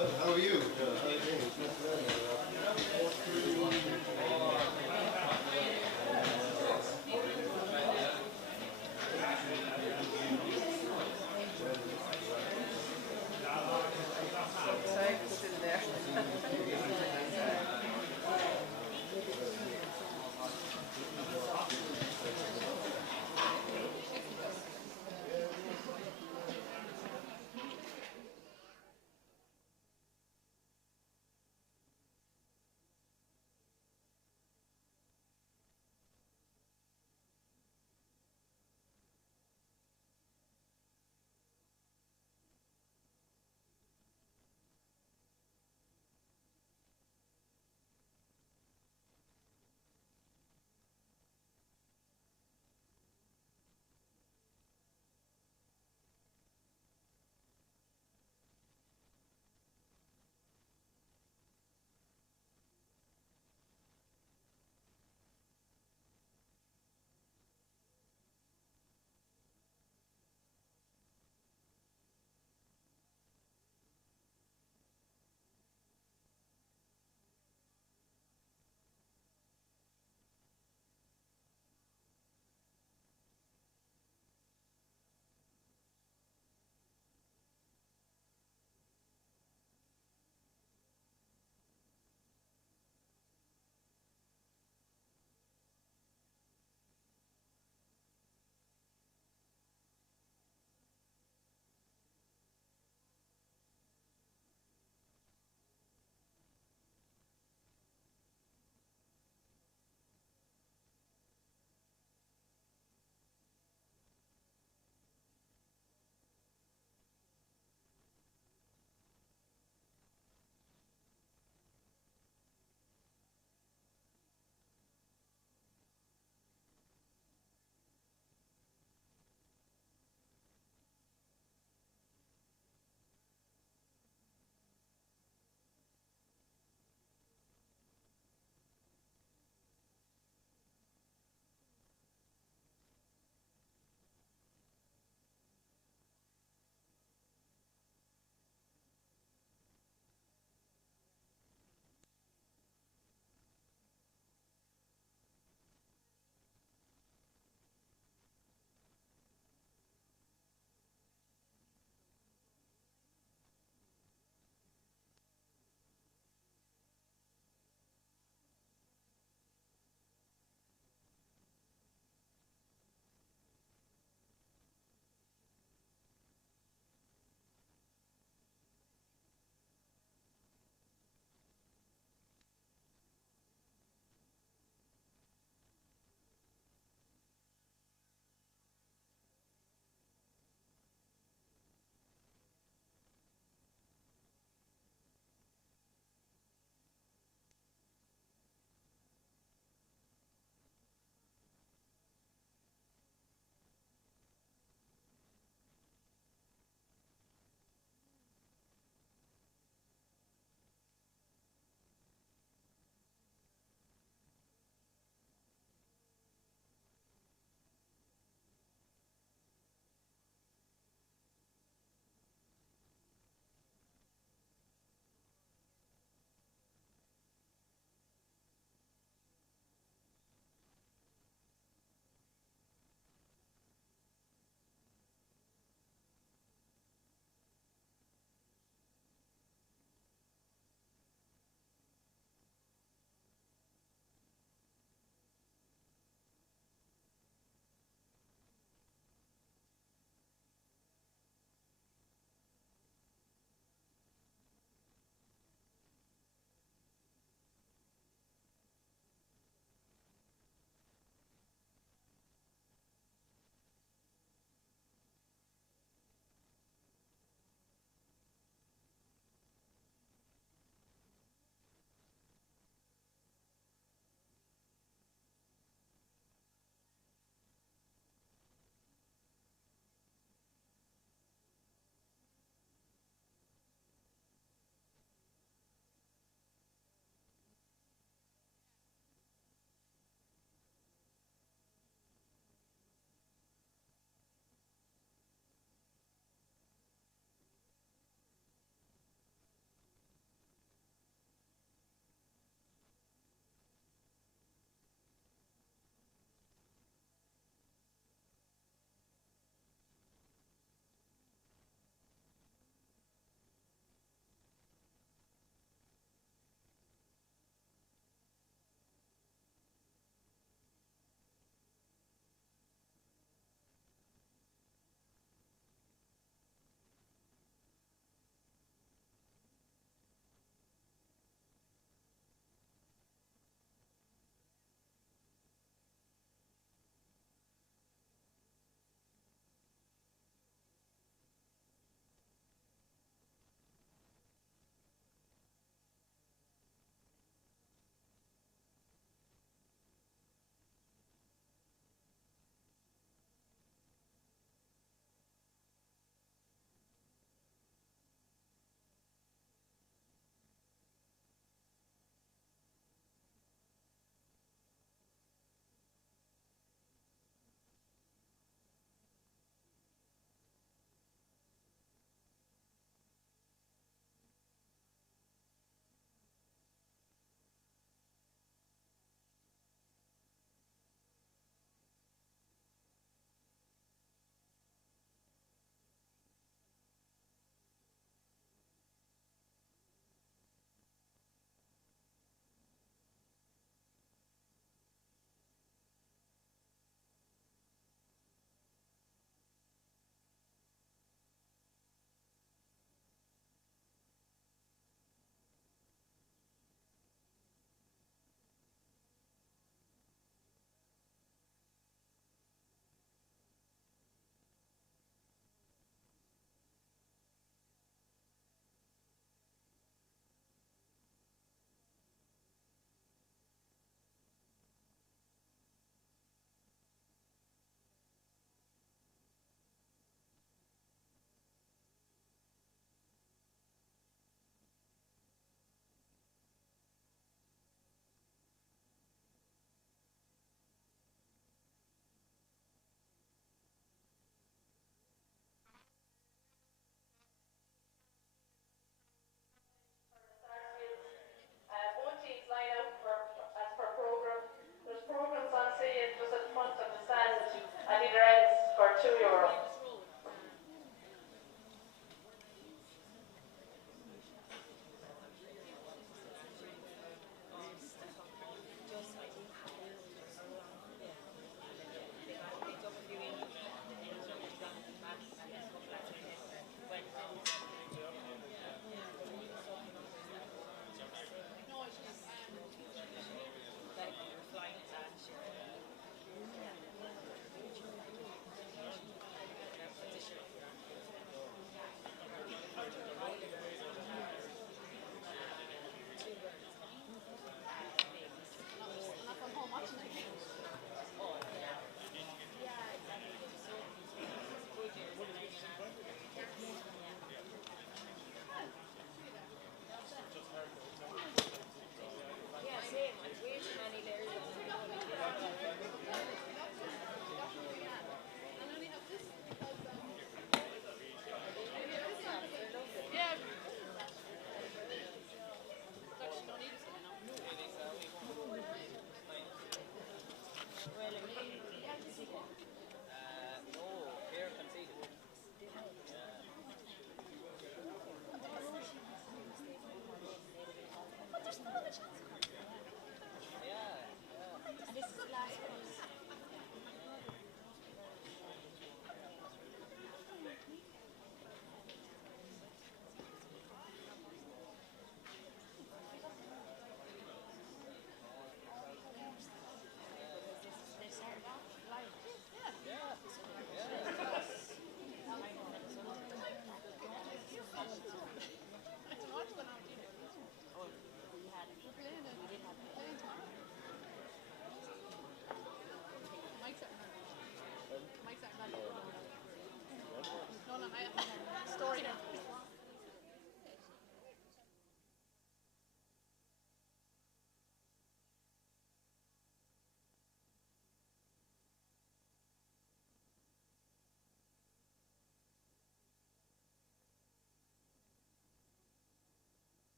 How are you? Sorry, still there.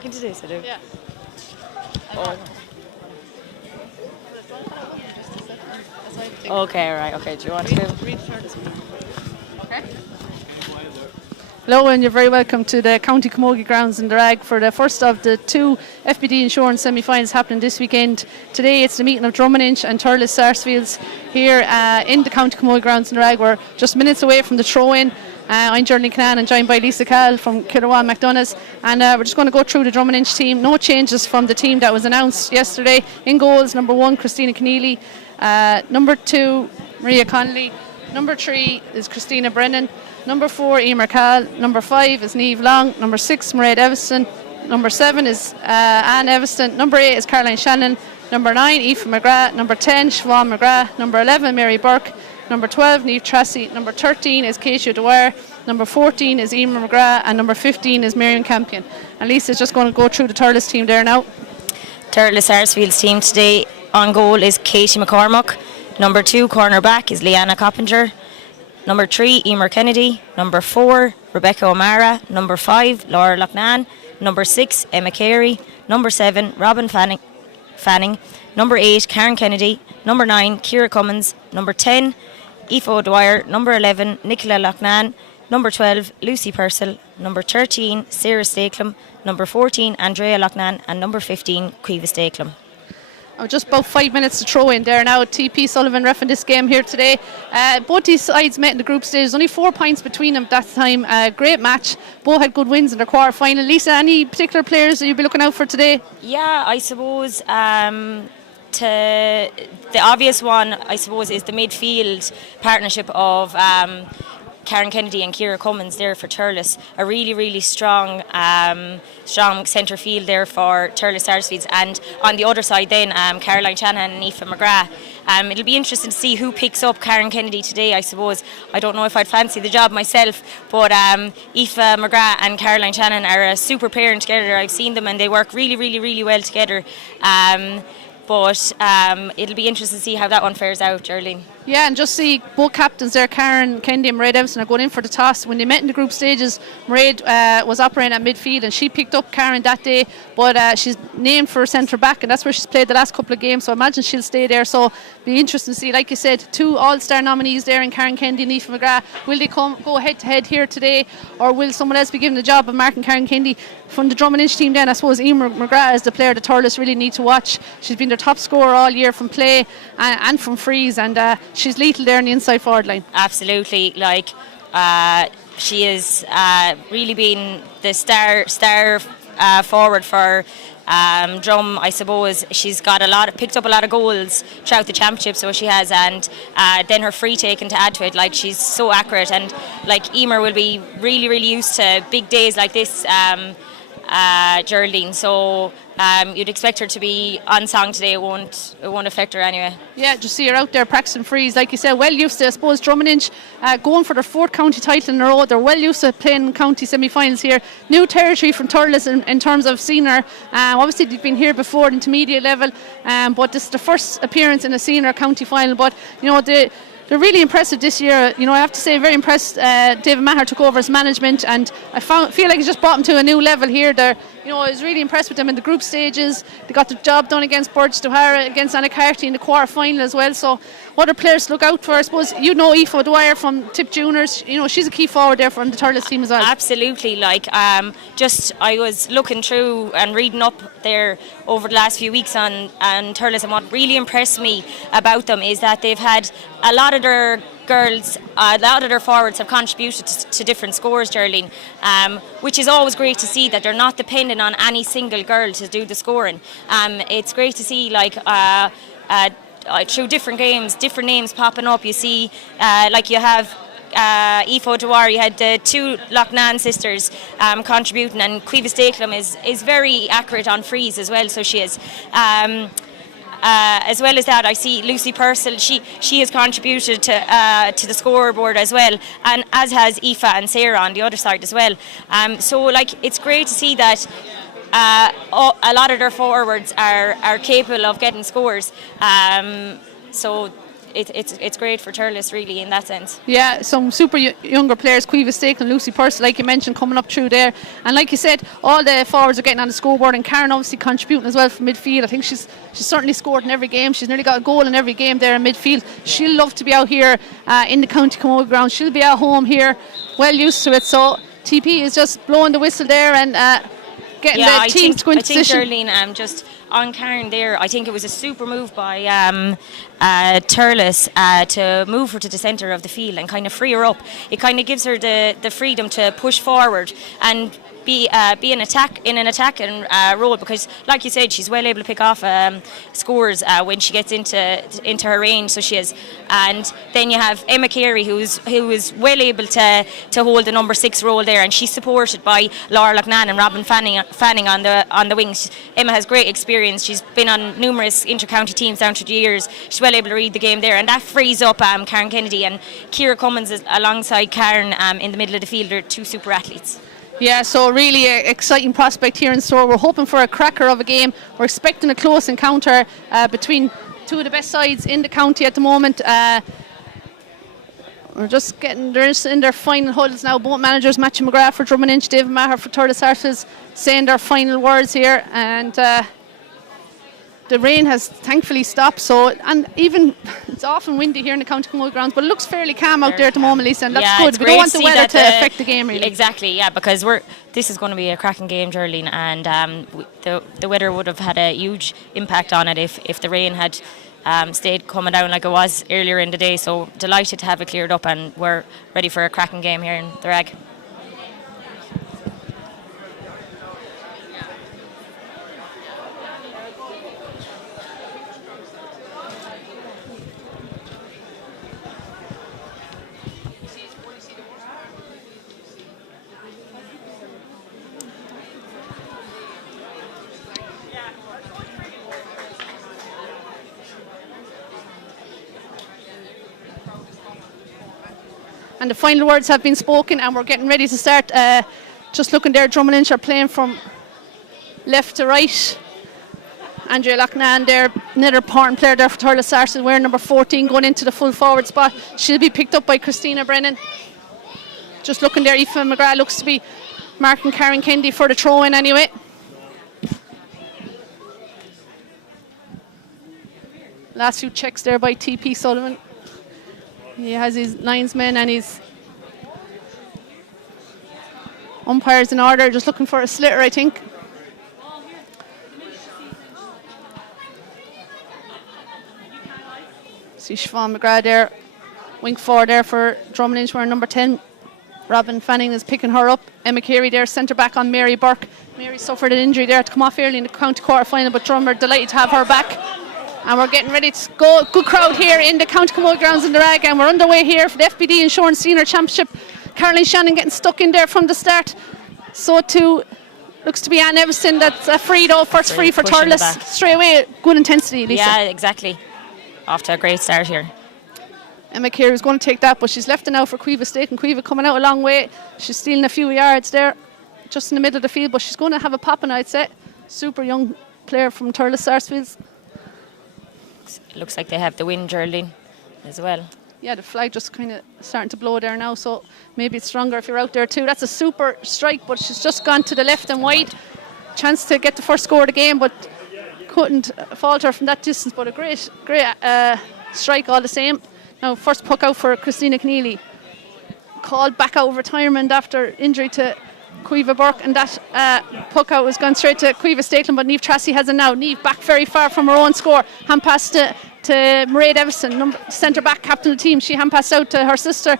Can you do this? I do. Yeah. Oh. That's Okay, right. Okay, do you want to? read the Okay. Hello, and you're very welcome to the County Camogie grounds in the Rag for the first of the two FBD Insurance semi-finals happening this weekend. Today it's the meeting of Drummondinch and Thurles Sarsfields here in the County Camogie grounds in the Rag. We're just minutes away from the throw-in. I'm Jeremy Cannan and joined by Lisa Cahill from Kilrawan McDonough's, and we're just going to go through the Drummondinch team. No changes from the team that was announced yesterday. In goals, number 1 Christina Keneally, number 2 Maria Connolly, number 3 is Christina Brennan, number 4 Emer Cahill, number 5 is Niamh Long, number 6 Mairead Evanston, number 7 is Anne Evanston, number 8 is Caroline Shannon, number 9 Aoife McGrath, number 10 Siobhan McGrath, number 11 Mary Burke, number 12 Niamh Tracy, number 13 is Keisha Dwyer, number 14 is Emer McGrath, and number 15 is Marion Campion. And Lisa's just going to go through the Thurles team there now. Thurles Sarsfield's team today on goal is Katie McCormack. Number 2 corner back is Leanna Coppinger. Number 3 Emer Kennedy. Number 4 Rebecca O'Mara. Number 5 Laura Loughnane. Number 6 Emma Carey. Number 7 Robin Fanning. Number 8 Karen Kennedy. Number 9 Ciara Cummins. Number 10 Aoife O'Dwyer. Number 11 Nicola Loughnane. Number 12 Lucy Purcell. Number 13 Sarah Stakelum. Number 14 Andrea Loughnane, and number 15 Quiva Stakelum. Just about 5 minutes to throw in there now. TP Sullivan ref in this game here today. Both these sides met in the group stage. There's only 4 points between them that time. Great match. Both had good wins in their quarter final. Lisa, any particular players that you'll be looking out for today? Yeah, I suppose the obvious one, I suppose, is the midfield partnership of Karen Kennedy and Ciara Cummins there for Thurles. A really, really strong centre field there for Thurles Sarsfields. And on the other side then, Caroline Shanahan and Aoife McGrath. It'll be interesting to see who picks up Karen Kennedy today, I suppose. I don't know if I'd fancy the job myself, but Aoife McGrath and Caroline Shanahan are a super pairing together. I've seen them and they work really, really, really well together. But it'll be interesting to see how that one fares out, Geraldine. Yeah, and just see both captains there, Karen Kennedy and Mairead Evanston, are going in for the toss. When they met in the group stages, Mairead was operating at midfield and she picked up Karen that day, but she's named for centre back and that's where she's played the last couple of games, so I imagine she'll stay there. So be interesting to see, like you said, 2 all-star nominees there in Karen Kennedy and Aoife McGrath. Will they go head-to-head here today, or will someone else be given the job of marking Karen Kennedy? From the Drummondinch team then, I suppose Emer McGrath is the player that Thurles really need to watch. She's been their top scorer all year from play and from frees, and she's lethal there in the inside forward line. Absolutely, she has really been the star forward for Drum. I suppose she's got picked up a lot of goals throughout the championship, so she has, and then her free taken to add to it. She's so accurate, and Emer will be really, really used to big days like this, Geraldine. So you'd expect her to be on song today. It won't affect her anyway. Yeah, just see her out there practicing frees, like you said, well used to, I suppose, Drummondinch going for their 4th county title in a row. They're well used to playing county semi-finals here. New territory from Thurles in terms of senior. Obviously they've been here before at intermediate level, but this is the first appearance in a senior county final. But they're really impressive this year. I have to say, very impressed. David Maher took over as management, and I feel like he just brought them to a new level here. I was really impressed with them in the group stages. They got the job done against Burge O'Hara, against Anna Carty in the quarter final as well. So other players to look out for, I suppose. Aoife O'Dwyer from Tip Juniors. She's a key forward there from the Thurles team as well. Absolutely. I was looking through and reading up there over the last few weeks on Thurles, and what really impressed me about them is that they've had a lot of their girls, a lot of their forwards have contributed to different scores, Geraldine, which is always great to see, that they're not dependent on any single girl to do the scoring. It's great to see through different games, different names popping up. You see, you have Aoife O'Dwyer, you had the 2 Loughnane sisters contributing, and Quiva Stakelum is very accurate on frees as well, so she is. As well as that, I see Lucy Purcell. She has contributed to the scoreboard as well, and as has Aoife and Sarah on the other side as well. It's great to see that a lot of their forwards are capable of getting scores. So it's great for Turles really in that sense. Yeah, some super younger players, Cueva Stake and Lucy Purcell, like you mentioned, coming up through there. And like you said, all the forwards are getting on the scoreboard, and Karen obviously contributing as well from midfield. I think she's certainly scored in every game. She's nearly got a goal in every game there in midfield. She'll love to be out here in the County Camogie ground. She'll be at home here, well used to it. So TP is just blowing the whistle there and getting the team to go into position. I think Darlene, just on Karen there, I think it was a super move by Turles to move her to the centre of the field and kind of free her up. It kind of gives her the freedom to push forward and be in an attacking role, because like you said, she's well able to pick off scores when she gets into her range, so she is. And then you have Emma Carey, who is well able to hold the number 6 role there, and she's supported by Laura Loughnane and Robin Fanning on the wings. Emma has great experience. She's been on numerous inter-county teams down through the years. She's well able to read the game there, and that frees up Karen Kennedy and Ciara Cummins alongside Karen in the middle of the field. They're 2 super athletes. Yeah, so really exciting prospect here in store. We're hoping for a cracker of a game. We're expecting a close encounter between 2 of the best sides in the county at the moment. We're just getting in their final huddles now. Both managers, Matthew McGrath for Drummond Inch, David Maher for Turles Sarsfields, saying their final words here. And the rain has thankfully stopped, and even it's often windy here in the County Camogie grounds, but it looks fairly calm out there at the moment, Lisa, and that's good. We don't want the weather to affect the game really. Exactly, yeah, because this is going to be a cracking game, Geraldine, and the weather would have had a huge impact on it if the rain had stayed coming down like it was earlier in the day. So delighted to have it cleared up, and we're ready for a cracking game here in the Rag. And the final words have been spoken, and we're getting ready to start. Just looking there, Drummond Inch are playing from left to right. Andrea Loughnane there, another important player there for Turles Sarsfields, wearing number 14, going into the full forward spot. She'll be picked up by Christina Brennan. Just looking there, Aoife McGrath looks to be marking Karen Kennedy for the throw-in anyway. Last few checks there by TP Sullivan. He has his linesmen and his umpires in order, just looking for a slitter, I think. See Siobhan McGrath there, wing forward there for Drummond Inch, wearing number 10. Robin Fanning is picking her up. Emma Carey there, centre back on Mary Burke. Mary suffered an injury there to come off early in the county quarter final, but Drum are delighted to have her back. And we're getting ready to go. Good crowd here in the County Camogie grounds in the Rag, and we're underway here for the FBD Insurance Senior Championship. Caroline Shannon getting stuck in there from the start. So too looks to be Anne Everson. That's a free though. First free for Turles. Straight away, good intensity, Lisa. Yeah, exactly. Off to a great start here. Emma Carey is going to take that, but she's left it now for Cueva Stake, and Cueva coming out a long way. She's stealing a few yards there, just in the middle of the field, but she's going to have a popping, I'd say. Super young player from Turles Sarsfields. It looks like they have the wind, Geraldine, as well. Yeah, the flag just kind of starting to blow there now, so maybe it's stronger if you're out there too. That's a super strike, but she's just gone to the left and wide. Chance to get the first score of the game, but couldn't falter from that distance. But a great strike all the same. Now first puck out for Christina Keneally. Called back out of retirement after injury to Cueva Burke, and that puck out was gone straight to Cueva Stakelin, but Niamh Tracy has it now. Niamh back very far from her own score. Hand pass to Mairead Everson, centre back, captain of the team. She hand passed out to her sister,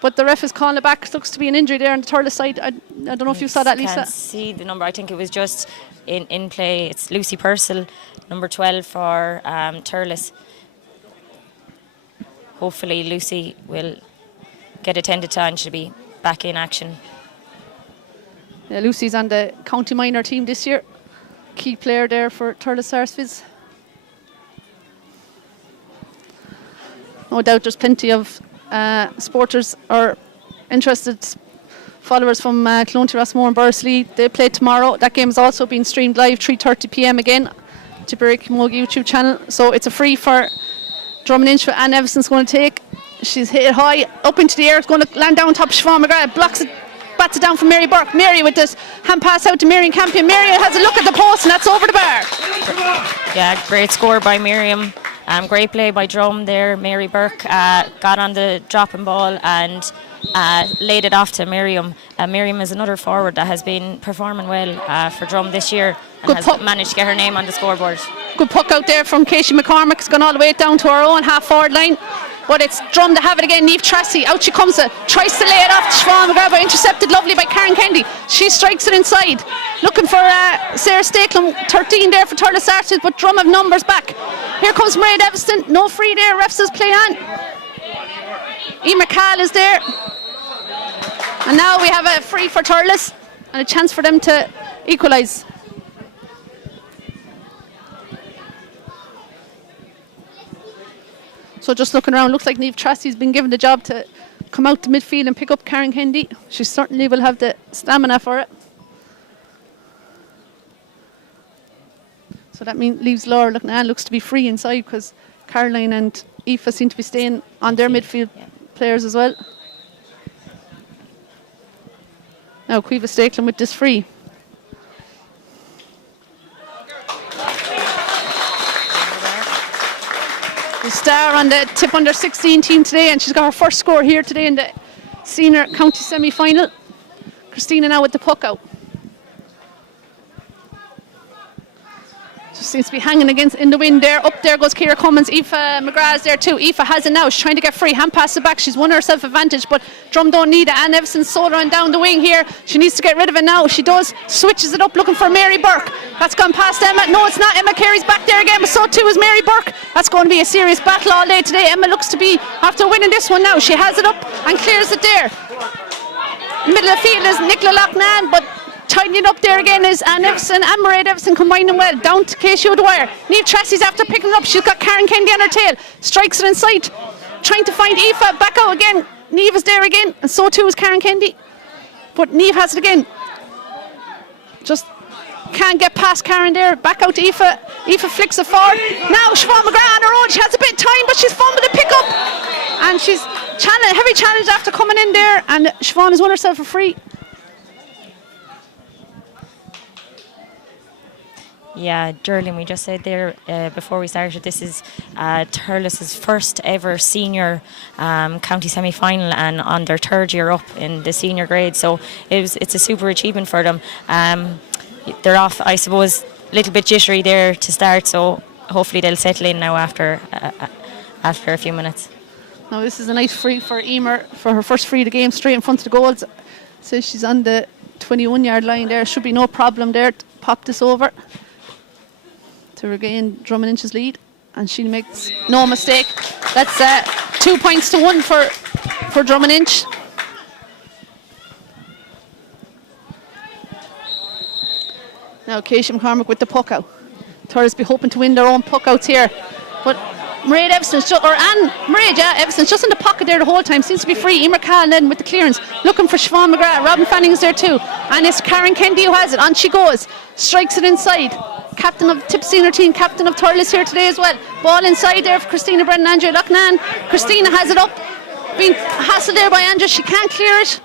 but the ref is calling it back. Looks to be an injury there on the Turles side. I don't know if you saw that, Lisa. I can't see the number. I think it was just in play. It's Lucy Purcell, number 12 for Turles. Hopefully Lucy will get attended to and she'll be back in action. Yeah, Lucy's on the county minor team this year. Key player there for Turles Sarsfields. No doubt there's plenty of supporters or interested followers from Clonty, Rossmore and Bursley. They play tomorrow. That game is also being streamed live 3:30 p.m. again, Tipperary Camogie YouTube channel. So it's a free for Drumming inch for Anne Everson's going to take. She's hit high, up into the air. It's going to land down top. Siobhan McGrath blocks it, bats it down for Mary Burke. Mary with this hand pass out to Miriam Campion. Miriam has a look at the post, and that's over the bar. Yeah, great score by Miriam. Great play by Drum there. Mary Burke got on the dropping ball and laid it off to Miriam. Miriam is another forward that has been performing well for Drum this year and has managed to get her name on the scoreboard. Good puck out there from Casey McCormick. It's gone all the way down to our own half forward line. But it's Drum to have it again. Niamh Tracy, out she comes. Tries to lay it off to Siobhan McGrath, but intercepted lovely by Karen Kennedy. She strikes it inside. Looking for Sarah Stakelum, 13 there for Thurles Arches, but Drum have numbers back. Here comes Mairead Evanston. No free there. Ref says play on. Emer Cahill is there. And now we have a free for Thurles and a chance for them to equalise. So just looking around, looks like Niamh Tracy's been given the job to come out to midfield and pick up Karen Kennedy. She certainly will have the stamina for it. So that leaves Laura looking at, looks to be free inside because Caroline and Aoife seem to be staying on their midfield players as well. Now Caoimhe Stakelum with this free. The star on the Tip under 16 team today, and she's got her first score here today in the senior county semi-final. Christina now with the puck out. Just seems to be hanging against in the wind there. Up there goes Ciara Cummins. Aoife McGrath's there too. Aoife has it now. She's trying to get free. Hand pass it back. She's won herself advantage, but Drum don't need it. Anne Everson soldering down the wing here. She needs to get rid of it now. She does. Switches it up looking for Mary Burke. That's gone past Emma. No, it's not. Emma Carey's back there again, but so too is Mary Burke. That's going to be a serious battle all day today. Emma looks to be after winning this one now. She has it up and clears it there. Middle of the field is Nicola Loughnane, but tidying up there again is Anne Everson and Mairead Everson combining well. Down to Casey O'Dwyer. Niamh Tracy's after picking it up. She's got Karen Kennedy on her tail. Strikes it inside. Trying to find Aoife. Back out again. Niamh is there again. And so too is Karen Kennedy. But Niamh has it again. Just can't get past Karen there. Back out to Aoife. Aoife flicks it forward. Now Siobhan McGrath on her own. She has a bit of time, but she's fumbled the pick up. And she's heavy challenge after coming in there. And Siobhan has won herself a free. Yeah, Geraldine, we just said there before we started, this is Thurles' first ever senior county semi-final and on their third year up in the senior grade, so it's a super achievement for them. They're off, I suppose, a little bit jittery there to start, so hopefully they'll settle in now after a few minutes. Now this is a nice free for Emer for her first free of the game, straight in front of the goals. So she's on the 21-yard line there. Should be no problem there to pop this over to regain Drummond Inch's lead, and she makes no mistake. That's 2 points to 1 for Drummond Inch. Now Casey McCormick with the puck out. Thurles be hoping to win their own puck outs here, but Mairead Evson's Evson's just in the pocket there the whole time. Seems to be free. Emer Cahill then with the clearance, looking for Siobhan McGrath. Robin Fanning's there too, and it's Karen Kennedy who has it. On she goes, strikes it inside. Captain of the Tip senior team, captain of Thurles here today as well. Ball inside there for Christina Brennan, Andrea Loughnane. Christina has it up, being hassled there by Andrea. She can't clear it.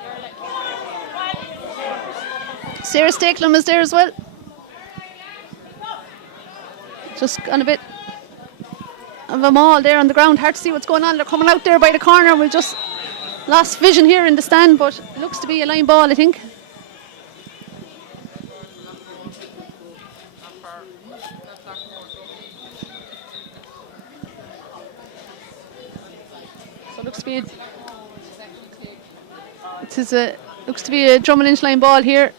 Sarah Stakelum is there as well. Just on a bit of them all there on the ground. Hard to see what's going on. They're coming out there by the corner. We just lost vision here in the stand, but it looks to be a line ball, I think. So it looks to be a Drummond Inch line ball here.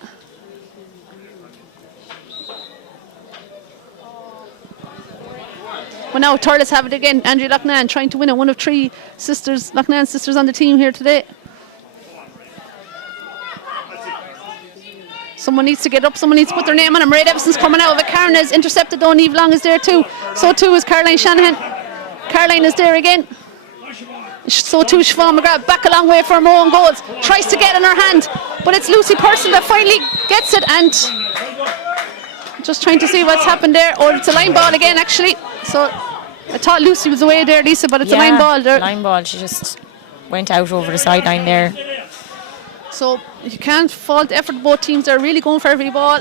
Well, now Thurles have it again. Andrea Loughnane trying to win it. One of three Loughnane sisters on the team here today. Someone needs to get up. Someone needs to put their name on it. Mairead Evson's coming out of it. Karen is intercepted though. Niamh Long is there too. So too is Caroline Shanahan. Caroline is there again. So too Siobhan McGrath. Back a long way for her own goals. Tries to get in her hand, but it's Lucy Purcell that finally gets it, and just trying to see what's happened there. Or it's a line ball again actually. So I thought Lucy was away there, Lisa, but it's a line ball there. Line ball. She just went out over the sideline there. So you can't fault the effort of both teams. They're really going for every ball.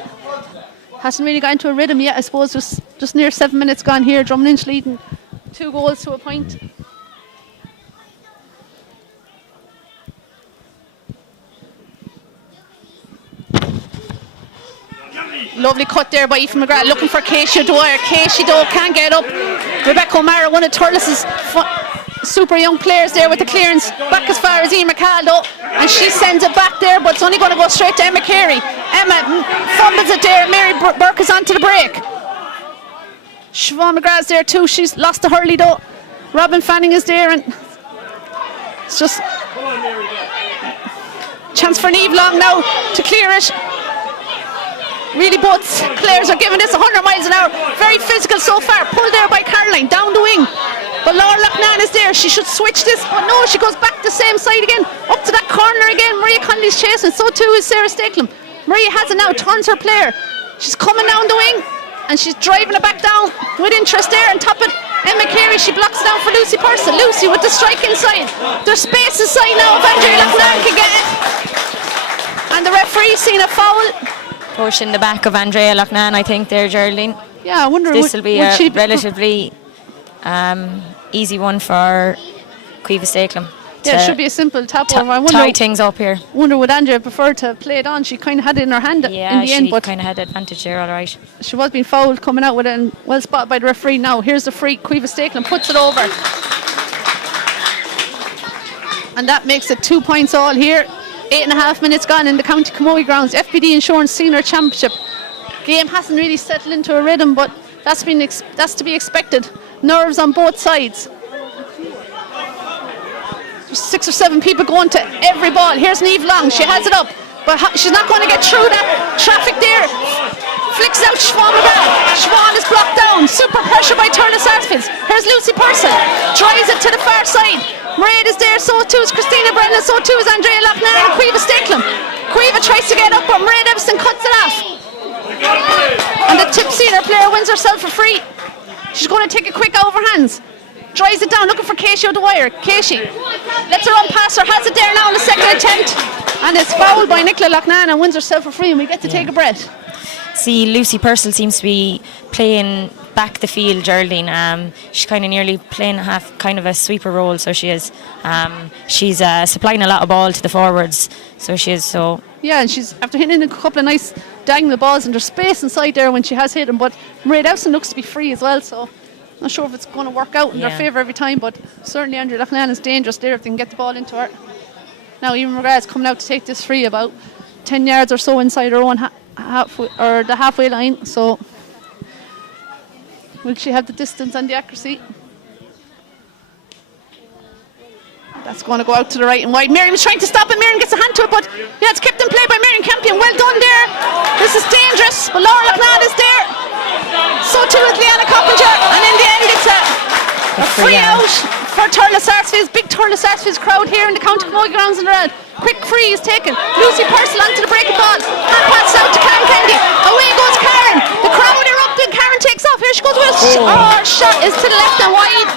Hasn't really got into a rhythm yet, I suppose. Just near 7 minutes gone here. Drummond leading 2 goals to a point. Lovely cut there by Aoife McGrath, looking for Keisha Dwyer. Keisha though can't get up. Rebecca O'Mara, one of Turles's super young players there with the clearance. Back as far as Emma Caldo, and she sends it back there, but it's only going to go straight to Emma Carey. Emma fumbles it there. Mary Burke is onto the break. Siobhan McGrath's there too. She's lost to Hurley though. Robin Fanning is there, and it's just chance for Niamh Long now to clear it. Really, both players are giving this 100 miles an hour. Very physical so far. Pulled there by Caroline, down the wing. But Laura Loughnane is there. She should switch this, but no, she goes back the same side again. Up to that corner again. Maria Connolly's chasing. So too is Sarah Stakelum. Maria has it now, turns her player. She's coming down the wing, and she's driving it back down with interest there. And top it, Emma Carey, she blocks it down for Lucy Purcell. Lucy with the strike inside. There's space inside now if Andrea Loughnane can get it. And the referee's seen a foul. Push in the back of Andrea Loughnane, I think, there, Geraldine. Yeah, I wonder this will be a relatively easy one for Cueva Stakelum. Yeah, it should be a simple tap over. I wonder, tie things up here. Wonder would Andrea prefer to play it on? She kind of had it in her hand in the end, but kind of had the advantage there, all right. She was being fouled coming out with it, and well spotted by the referee. Now here's the free. Cueva Stakelum puts it over, and that makes it 2 points all here. 8.5 minutes gone in the County Camogie grounds. FBD Insurance Senior Championship game hasn't really settled into a rhythm, but that's to be expected. Nerves on both sides. 6 or 7 people going to every ball. Here's Niamh Long. She has it up, but she's not going to get through that traffic there. Flicks out Siobhan McGrath. Siobhan is blocked down. Super pressure by Turner Sarsfields. Here's Lucy Purcell. Drives it to the far side. Mairead is there, so too is Christina Brennan, so too is Andrea Loughnane and Cueva Stakelum. Cueva tries to get up, but Mairead Evison cuts it off. And the tip senior player wins herself a free. She's going to take a quick overhands. Drives it down, looking for Keisha O'Dwyer. Keisha lets her run past her, has it there now in the second attempt. And it's fouled by Nicola Loughnane and wins herself a free, and we get to take a breath. See, Lucy Purcell seems to be playing back the field, Geraldine. She's kind of nearly playing kind of a sweeper role, so she is. She's supplying a lot of ball to the forwards, so she is. So yeah, and she's after hitting a couple of nice diagonal balls, and there's space inside there when she has hit them. But Mairead Evison looks to be free as well, so not sure if it's going to work out in their favour every time. But certainly Andrea Loughnane is dangerous there if they can get the ball into her. Now Emer McGrath is coming out to take this free about 10 yards or so inside her own the halfway line. So will she have the distance and the accuracy? That's going to go out to the right and wide. Miriam is trying to stop it. Miriam gets a hand to it, but yeah, it's kept in play by Miriam Campion. Well done there. This is dangerous, but Laura Loughnane is there. So too is Leanna Coppinger, and in the end it's a free out for Turla Sarsfields. Big Turla Sarsfields crowd here in the County Camogie grounds in the red. Quick free is taken. Lucy Purcell onto the breaking ball. Hand pass out to Karen Kennedy. Away goes Karen. The crowd erupted. Karen takes off. Here she goes with a shot is to the left and wide.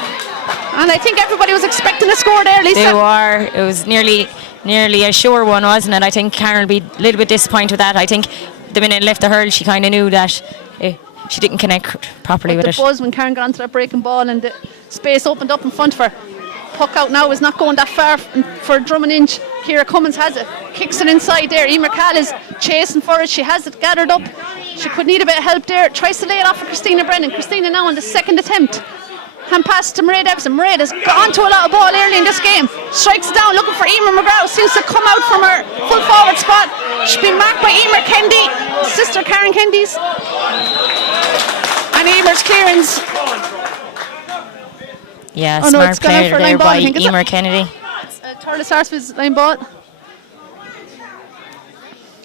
And I think everybody was expecting a score there, Lisa. They were. It was nearly a sure one, wasn't it? I think Karen will be a little bit disappointed with that. I think the minute it left the hurl, she kind of knew that she didn't connect properly with it. The buzz when Karen got onto that breaking ball and the space opened up in front of her. Puck out now is not going that far for Drummond Inch. Ciara Cummins has it, kicks it inside there. Emer Cal is chasing for it. She has it gathered up. She could need a bit of help there. Tries to lay it off for Christina Brennan. Christina now on the second attempt. Hand pass to Mairead Evison. Mairead has gone to a lot of ball early in this game. Strikes it down looking for Emer McGrath. Seems to come out from her full forward spot. She's been marked by Emer Kennedy, sister Karen Kennedy's. And Emer's clearance. Yeah, smart player there by Emer Kennedy. Turla Sarsfield's line ball.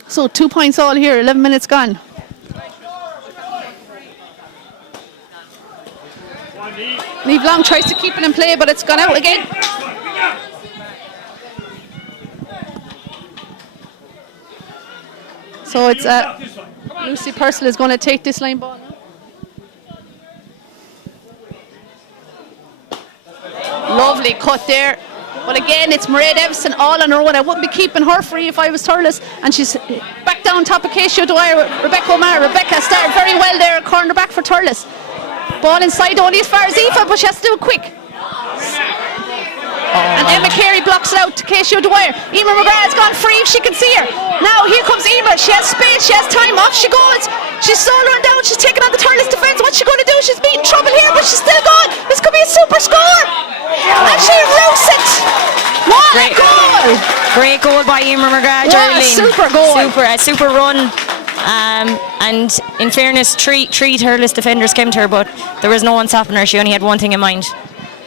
So 2 points all here, 11 minutes gone. Niamh Long tries to keep it in play, but it's gone out again. So it's Lucy Purcell is going to take this line ball now. Early cut there. But again, it's Mairead Evison all on her own. I wouldn't be keeping her free if I was Thurles. And she's back down top of Casey O'Dwyer with Rebecca O'Mara. Rebecca started very well there, corner back for Thurles. Ball inside only as far as Aoife, but she has to do it quick. And Emma Carey blocks it out to Casey O'Dwyer. Emer McGrath has gone free if she can see her. Now here comes Emer. She has space, she has time. Off she goes. She's soloing down. She's taking on the Thurles defence. What's she going to do? She's beating trouble here, but she's still going. This could be a super score. And she roots it. What a goal! Great goal by Emer McGrath. What a super goal. A super run. And in fairness, three Thurles defenders came to her, but there was no one stopping her. She only had one thing in mind.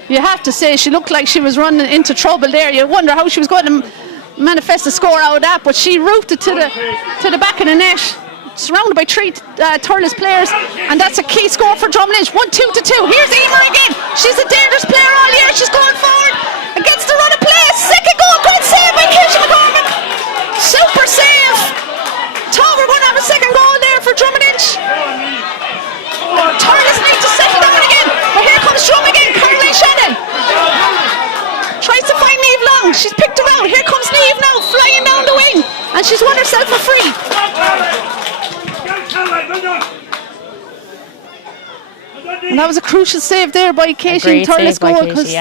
You have to say, she looked like she was running into trouble there. You wonder how she was going to manifest a score out of that, but she rooted to the back of the net, surrounded by three Thurles players, and that's a key score for Drumlin. 1-2 to 2. Here's Emer again. She's a dangerous player all year. She's going forward against the run of play. Second goal, good save by Katie McCormick. Super save. Thought we're going to have a second goal there for Drumlin. Thurles need to settle down again, but here comes Drum again. Caroline Shannon tries to find Niamh Long. She's picked her out. Here comes Niamh now, flying down the wing, and she's won herself a free. And that was a crucial save there by Katie in Thurles goal, because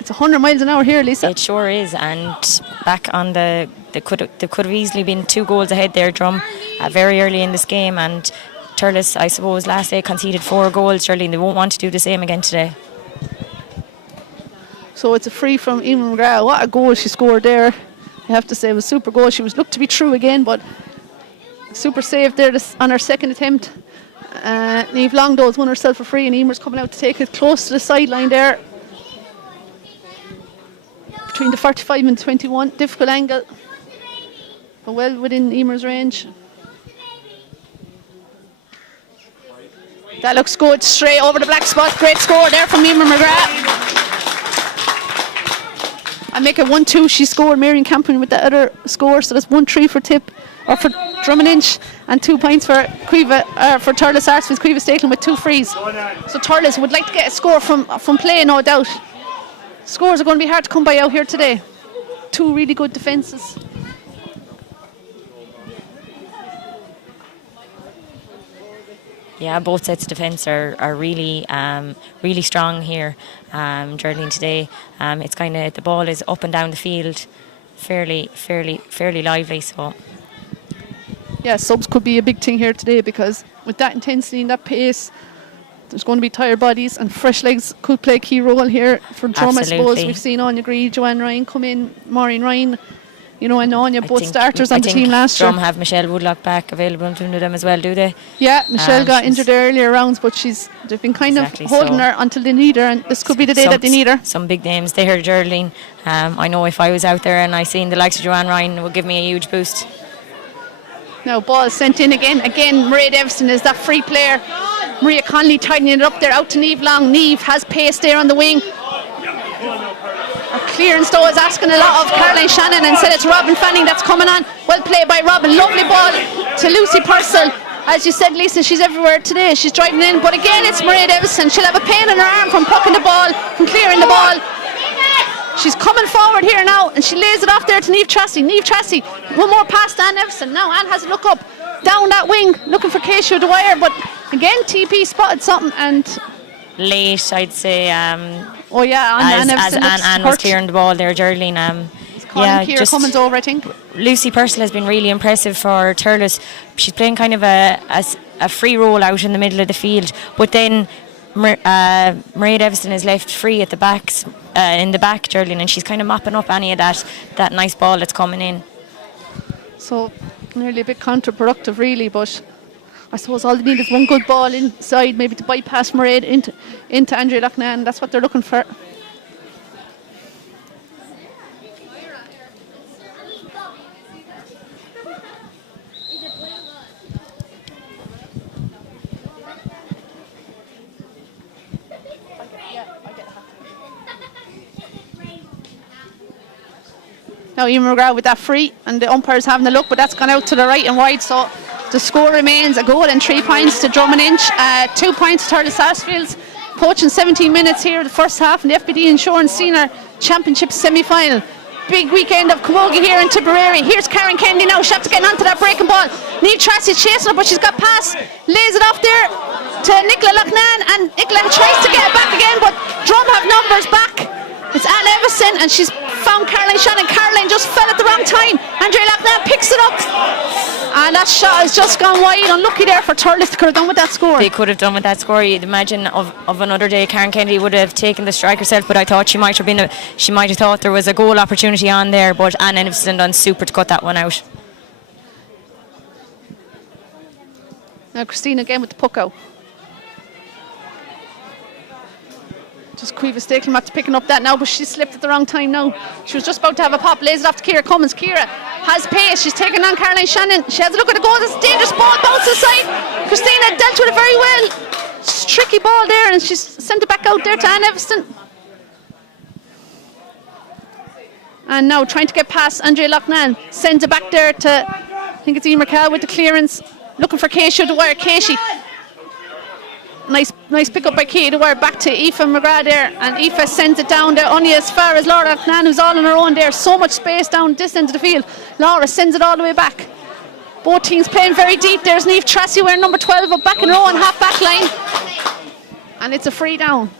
it's 100 miles an hour here, Lisa. It sure is, and back on they could have easily been 2 goals ahead there, Drum, very early in this game, and Thurles, I suppose, last day conceded 4 goals, surely, and they won't want to do the same again today. So it's a free from Emer McGrath. What a goal she scored there. I have to say, it was a super goal. She was looked to be true again, but super save there on her second attempt. Niamh Long though has won herself a free, and Emer's coming out to take it close to the sideline there. Between the 45 and 21. Difficult angle, but well within Emer's range. That looks good, straight over the black spot. Great score there from Emer McGrath. I make it 1-2. She scored, Marion Campion with the other score, so that's 1-3 for Drummond, and 2 points for for Thurles Sarsfields. Cueva Stakelin with 2 frees. So Thurles would like to get a score from play, no doubt. Scores are going to be hard to come by out here today. 2 really good defences. Yeah, both sets of defence are really really strong here, Geraldine, today. It's kind of, the ball is up and down the field, fairly lively. So yeah, subs could be a big thing here today, because with that intensity and that pace, there's going to be tired bodies, and fresh legs could play a key role here for Drum. I suppose we've seen Anya Gree, Joanne Ryan come in, Maureen Ryan, and Anya, both starters on the team last year. Drum have Michelle Woodlock back available to them as well, do they? Yeah, Michelle got injured earlier rounds, but they've been kind of holding her until they need her, and this could be the day that they need her. Some big names there, Geraldine. I know if I was out there and I seen the likes of Joanne Ryan, it would give me a huge boost. Now ball sent in again. Mairead Evison is that free player. Maria Connolly tightening it up there, out to Niamh Long. Niamh has pace there on the wing. Her clearance though is asking a lot of Caroline Shannon, and said it's Robin Fanning that's coming on. Well played by Robin. Lovely ball to Lucy Purcell. As you said, Lisa, she's everywhere today. She's driving in, but again it's Mairead Evison. She'll have a pain in her arm from pucking the ball, from clearing the ball. She's coming forward here now, and she lays it off there to Niamh Tracy. Niamh Tracy, one more pass to Anne Evison. Now Anne has a look up, down that wing, looking for Casey O'Dwyer, but again TP spotted something, and late, I'd say. Oh yeah, Anne Evison as Anne was clearing the ball there, Geraldine. Kira Cummins over, I think. Lucy Purcell has been really impressive for Thurles. She's playing kind of a free roll out in the middle of the field, but then Mairead Evison is left free at the backs, in the back, Geraldine, and she's kind of mopping up any of that nice ball that's coming in. So nearly a bit counterproductive really, but I suppose all they need is one good ball inside, maybe to bypass Mairead into Andrea Loughnane. That's what they're looking for. Now Emer McGrath with that free, and the umpire's having a look, but that's gone out to the right and wide, so The score remains a goal and 3 points to Drummond Inch, 2 points to Thurles Sarsfields. Poaching 17 minutes here in the first half in the FBD Insurance Senior Championship semi-final. Big weekend of Camogie here in Tipperary. Here's Karen Kennedy now. She's after getting onto that breaking ball. Niamh Tracy's chasing her, but she's got past. Lays it off there to Nicola Loughnane, and Nicola tries to get it back again, but Drum have numbers back. It's Anne Everson, and she's found Caroline Shannon. Caroline just fell at the wrong time. Andrea Loughnane picks it up, and that shot has just gone wide. Unlucky there for Thurles. They could have done with that score. They could have done with that score. You'd imagine of another day, Karen Kennedy would have taken the strike herself, but I thought she might have thought there was a goal opportunity on there, but Anne Everson done super to cut that one out. Now Christina again with the puck out. Just Cueva Stakelmack to picking up that now, but she slipped at the wrong time now. She was just about to have a pop, lays it off to Ciara Cummins. Ciara has pace, she's taking on Caroline Shannon. She has a look at the goal, it's a dangerous ball, bounces aside. Christina dealt with it very well. It's a tricky ball there, and she's sent it back out there to Anne Everson. And now trying to get past Andrea Loughnane, sends it back there to, I think it's Emer Cal with the clearance. Looking for Casey Dwyer. Casey. Nice pick up by Katie Dwyer, back to Aoife McGrath there, and Aoife sends it down there only as far as Laura Loughnane, who's all on her own there. So much space down this end of the field. Laura sends it all the way back. Both teams playing very deep. There's Niamh Tracy wearing number 12 up back in her own half back line, and it's a free down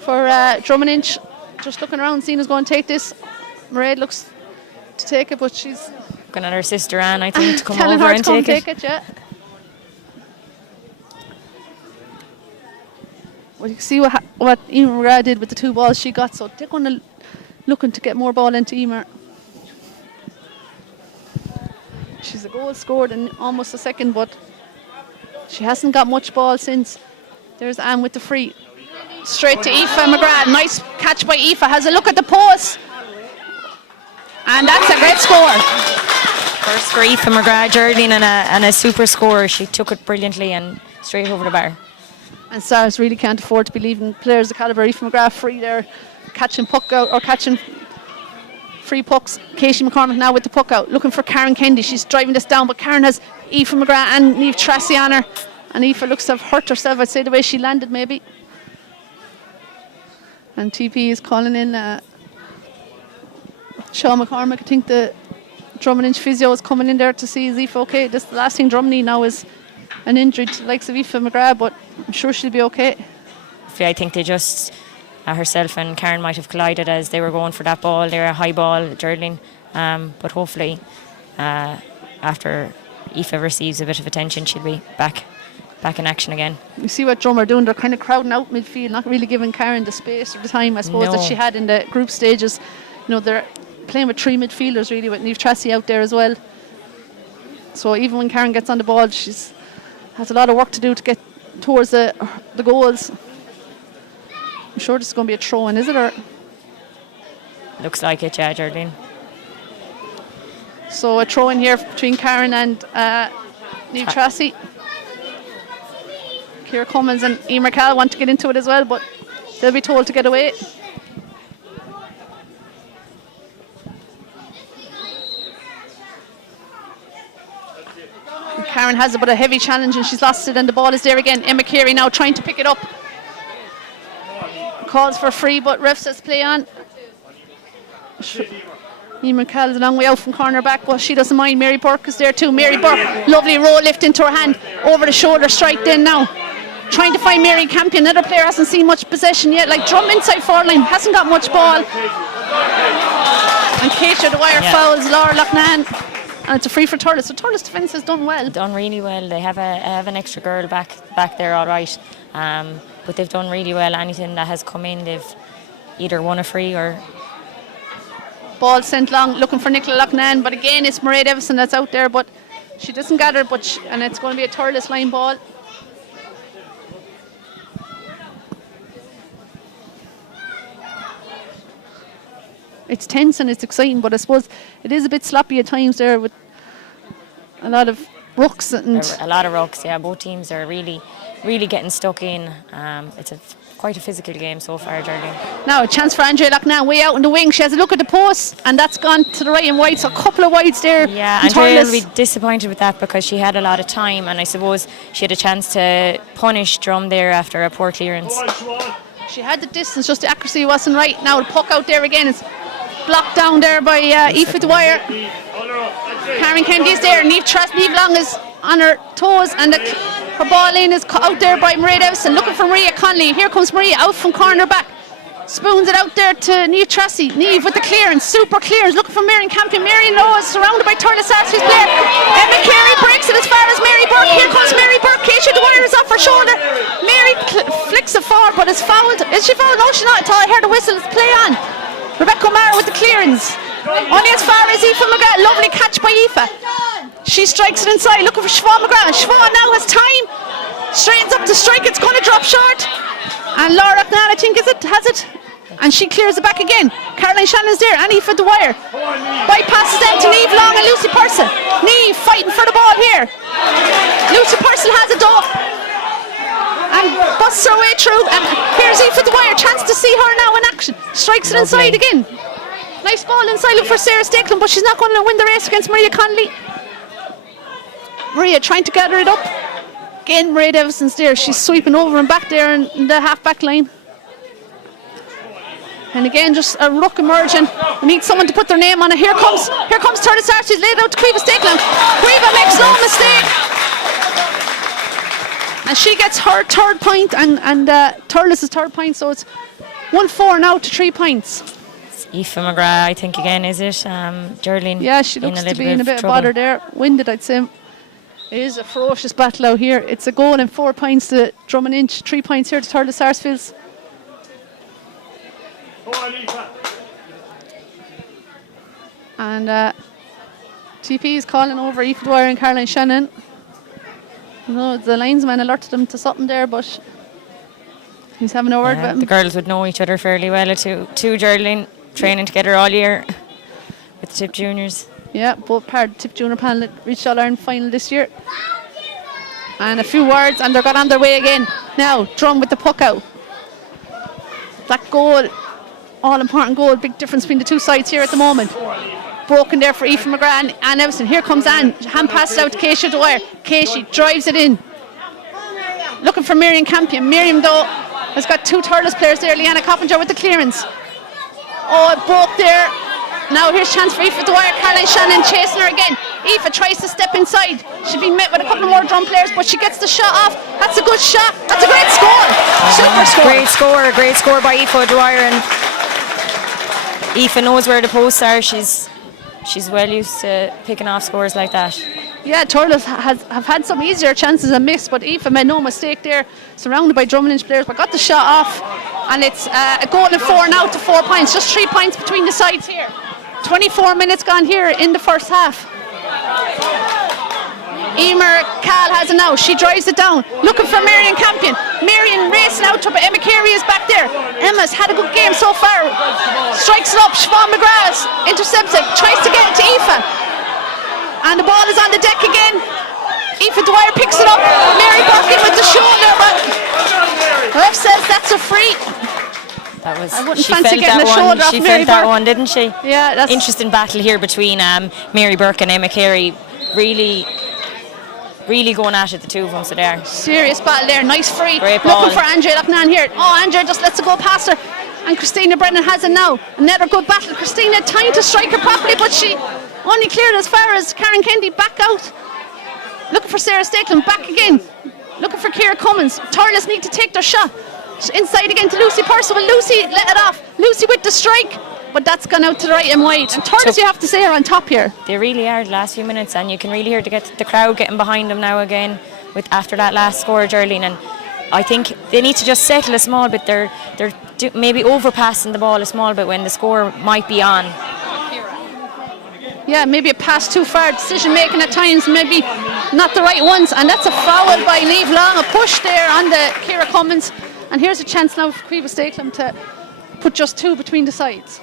for Drummond Inch. Just looking around, seeing who's going to take this. Mairead looks to take it, but she's looking at her sister Anne, I think, to come telling over her and to take it. Yeah. Well, you can see what Emer McGrath did with the 2 balls she got, so they're going to looking to get more ball into Emer. She's a goal scored in almost a second, but she hasn't got much ball since. There's Anne with the free. Straight to Aoife McGrath. Nice catch by Aoife. Has a look at the post. And that's a great score. First for Aoife McGrath, Geraldine, and a super score. She took it brilliantly and straight over the bar. And Stars really can't afford to be leaving players of calibre. Aoife McGrath free there, catching puck out, or catching free pucks. Casey McCormick now with the puck out, looking for Karen Kennedy. She's driving this down, but Karen has Aoife McGrath and Niamh Tracy on her. And Aoife looks to have hurt herself, I'd say, the way she landed maybe. And TP is calling in Sean McCormick. I think the Drummond Inch physio is coming in there to see is Aoife okay. This the last thing Drummond need now is an injury to the likes of Aoife McGrath, but I'm sure she'll be okay. I think they just, herself and Karen might have collided as they were going for that ball there, a high ball, Geraldine. But hopefully, after Aoife receives a bit of attention, she'll be back in action again. You see what Drum are doing, they're kind of crowding out midfield, not really giving Karen the space or the time, I suppose, that she had in the group stages. You know, they're playing with 3 midfielders really, with Niamh Tracy out there as well. So even when Karen gets on the ball, she's has a lot of work to do to get towards the goals. I'm sure this is going to be a throw-in, is it? Or looks like it, yeah, Geraldine. So a throw-in here between Karen and Niamh Tracy. Ciara Cummins and Emer Cal want to get into it as well, but they'll be told to get away. Karen has it, but a heavy challenge, and she's lost it, and the ball is there again. Emma Carey now trying to pick it up. Calls for free, but ref says play on. Emer Cal is a long way out from corner back, but she doesn't mind. Mary Burke is there too. Mary Burke, lovely roll lift into her hand, over the shoulder strike then now. Trying to find Mary Campion. Another player hasn't seen much possession yet. Like Drum inside forward line, hasn't got much ball. And Keisha Dwyer fouls Laura Loughnane. And it's a free for Thurles. So Thurles defence has done well. Done really well. They have an extra girl back there, all right. But they've done really well. Anything that has come in, they've either won a free or. Ball sent long, looking for Nicola Loughnane. But again, it's Mairead Everson that's out there. But she doesn't gather. And it's going to be a Thurles line ball. It's tense and it's exciting, but I suppose it is a bit sloppy at times there with a lot of rucks and a lot of rucks. Yeah, both teams are really getting stuck in. It's quite a physical game so far, Geraldine. now a chance for Andrea Loughnane way out in the wing. She has a look at the post and that's gone to the right and wide, so a couple of wides there. Yeah, Andrea will be disappointed with that because she had a lot of time and I suppose she had a chance to punish Drum there after a poor clearance. She had the distance, just the accuracy wasn't right. Now the puck out there again, it's blocked down there by Aoife Dwyer. Karen Kennedy's there, Niamh Long is on her toes and her ball lane is out there by Maria Davison, looking for Maria Connolly. Here comes Maria out from corner back, spoons it out there to Niamh Tracy. Niamh with the clearance, super clearance, looking for Marion Campion. Marion Noah surrounded by Turles Sarsfield's player. Emma Carey breaks it as far as Mary Burke. Here comes Mary Burke. Keisha Dwyer is off her shoulder. Mary flicks it forward but is fouled. Is she fouled? No, she's not. I heard the whistle. It's play on. Rebecca O'Mara with the clearance. Only as far as Aoife McGrath. Lovely catch by Aoife. She strikes it inside, looking for Siobhan McGrath. Siobhan now has time. Straightens up to strike. It's going to drop short. And Laura Loughnane, I think, has it. And she clears it back again. Caroline Shannon's there. And Aoife Dwyer bypasses them to Niamh Long and Lucy Purcell. Niamh fighting for the ball here. Lucy Purcell has it though. And busts her way through. And here's Aoife Dwyer. Chance to see her now in action. Strikes it inside again. Nice ball inside, look for Sarah Stakelin, but she's not going to win the race against Maria Connolly. Maria trying to gather it up. Again, Maria Davison's there. She's sweeping over and back there in the half-back line. And again, just a ruck emerging. We need someone to put their name on it. Here comes Turles Sarsfield. She's laid out to Caoimhe Stakelin. Caoimhe makes no mistake. And she gets her third point and Turles' third point, so it's 1-4 now to 3 points. Aoife McGrath, I think again, is it? Geraldine? Yeah, she looks to be in a bit of bother there. Winded, I'd say. It is a ferocious battle out here. It's a goal and 4 points to Drummond Inch, 3 points here to Turles Sarsfields. And TP is calling over Aoife Dwyer and Caroline Shannon. No, the linesman alerted them to something there, but he's having a word with him. The girls would know each other fairly well too, Geraldine, training together all year with the Tip Juniors. Yeah, both part of the Tip Junior panel that reached All-Ireland final this year. And a few words and they're got on their way again. Now, Drum with the puck out. That goal, all-important goal, big difference between the two sides here at the moment. Broken there for Aoife McGrath and Anne Everson. Here comes Anne, hand passes out to Keisha Dwyer. Keisha drives it in. Looking for Miriam Campion. Miriam, though, has got 2 Turles players there. Leanna Coppinger with the clearance. Oh, it broke there. Now here's chance for Aoife Dwyer. Caroline Shannon chasing her again. Aoife tries to step inside. She's been met with a couple more Drum players, but she gets the shot off. That's a good shot. That's a great score. Super score. Great score by Aoife Dwyer. And Aoife knows where the posts are. She's well used to picking off scores like that. Yeah, Turles have had some easier chances and missed, but Aoife made no mistake there, surrounded by Drummond Inch players, but got the shot off. And it's a goal and 4 now to 4 points, just 3 points between the sides here. 24 minutes gone here in the first half. Emer Cal has it now. She drives it down, looking for Marion Campion. Marion racing out to her, but Emma Carey is back there. Emma's had a good game so far. Strikes it up. Siobhan McGrath intercepts it, tries to get it to Aoife. And the ball is on the deck again. Aoife Dwyer picks it up. Mary Burke with the shoulder, but the ref says that's a free. That was. I wouldn't fancy getting a shoulder off She Mary felt that Burke. one, didn't she? Yeah, that's interesting battle here between Mary Burke and Emma Carey. Really going at it, the two of them. So there. Serious battle there. Nice free. Great ball. Looking for Andrea Loughnane here. Oh, Andrea just lets it go past her. And Christina Brennan has it now. Another good battle. Christina trying to strike her properly, but she only cleared as far as Karen Kennedy back out. Looking for Sarah Stakelin, back again. Looking for Ciara Cummins. Turles need to take their shot. Inside again to Lucy Purcell. Well, Lucy let it off. Lucy with the strike, but that's gone out to the right and wide. And Turles, you have to say, are on top here. They really are the last few minutes, and you can really hear the crowd getting behind them now again after that last score, Geraldine. And I think they need to just settle a small bit. They're maybe overpassing the ball a small bit when the score might be on. Yeah, maybe a pass too far, decision making at times, maybe not the right ones, and that's a foul by Niamh Long, a push there on the Ciara Cummins. And here's a chance now for Caoimhe Stakelin to put just 2 between the sides.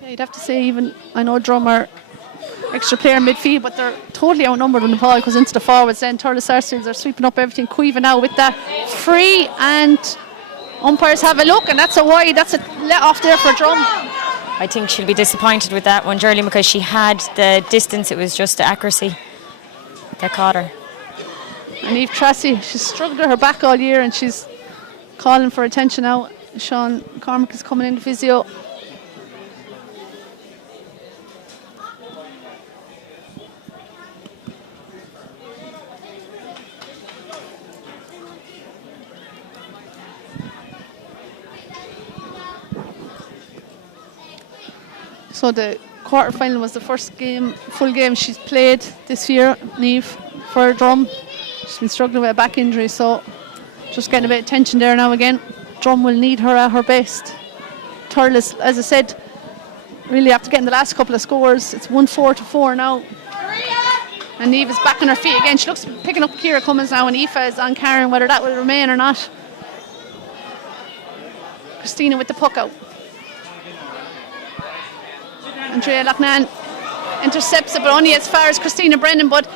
Yeah, you'd have to say even, I know Drum are extra player in midfield, but they're totally outnumbered when the ball goes into the forwards. Then Thurles Sarsfields are sweeping up everything. Cueva now with that free, and umpires have a look, and that's a wide. That's a let off there for Drum. I think she'll be disappointed with that one, Geraldine, because she had the distance. It was just the accuracy that caught her. And Eve Tracy, she's struggled with her back all year, and she's calling for attention now. Sean Cormac is coming in, the physio. So the quarter-final was the first game, full game she's played this year, Niamh, for Drum. She's been struggling with a back injury, so just getting a bit of tension there now again. Drum will need her at her best. Thurles, as I said, really after getting the last couple of scores, it's 1-4 to 4 now. And Niamh is back on her feet again. She looks picking up Ciara Cummins now, and Aoife is on Karen, whether that will remain or not. Christina with the puck out. Andrea Loughnane intercepts it, but only as far as Christina Brennan, but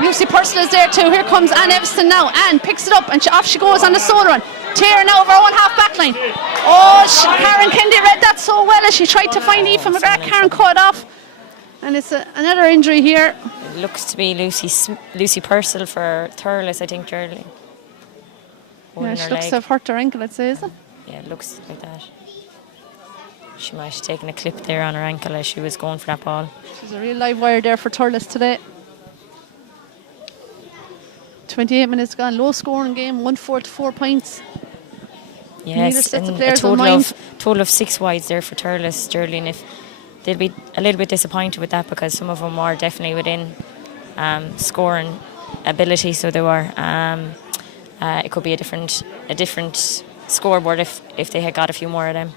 Lucy Purcell is there too. Here comes Anne Evanston now. Anne picks it up and off she goes on the solo run. Tearing now over her own half back line. Oh, Karen Kennedy read that so well as she tried to find Aoife McGrath. Karen caught off. And it's another injury here. It looks to be Lucy Purcell for Thurles, I think, Geraldine. Yeah, she looks to have hurt her ankle, I'd say, is it? Yeah, it looks like that. She might have taken a clip there on her ankle as she was going for that ball. She's a real live wire there for Thurles today. 28 minutes gone, low scoring game, 1-4 to 4 points. Yes, and a total of 6 wides there for Thurles, Geraldine. If they'll be a little bit disappointed with that, because some of them are definitely within scoring ability, so they were. It could be a different scoreboard if they had got a few more of them.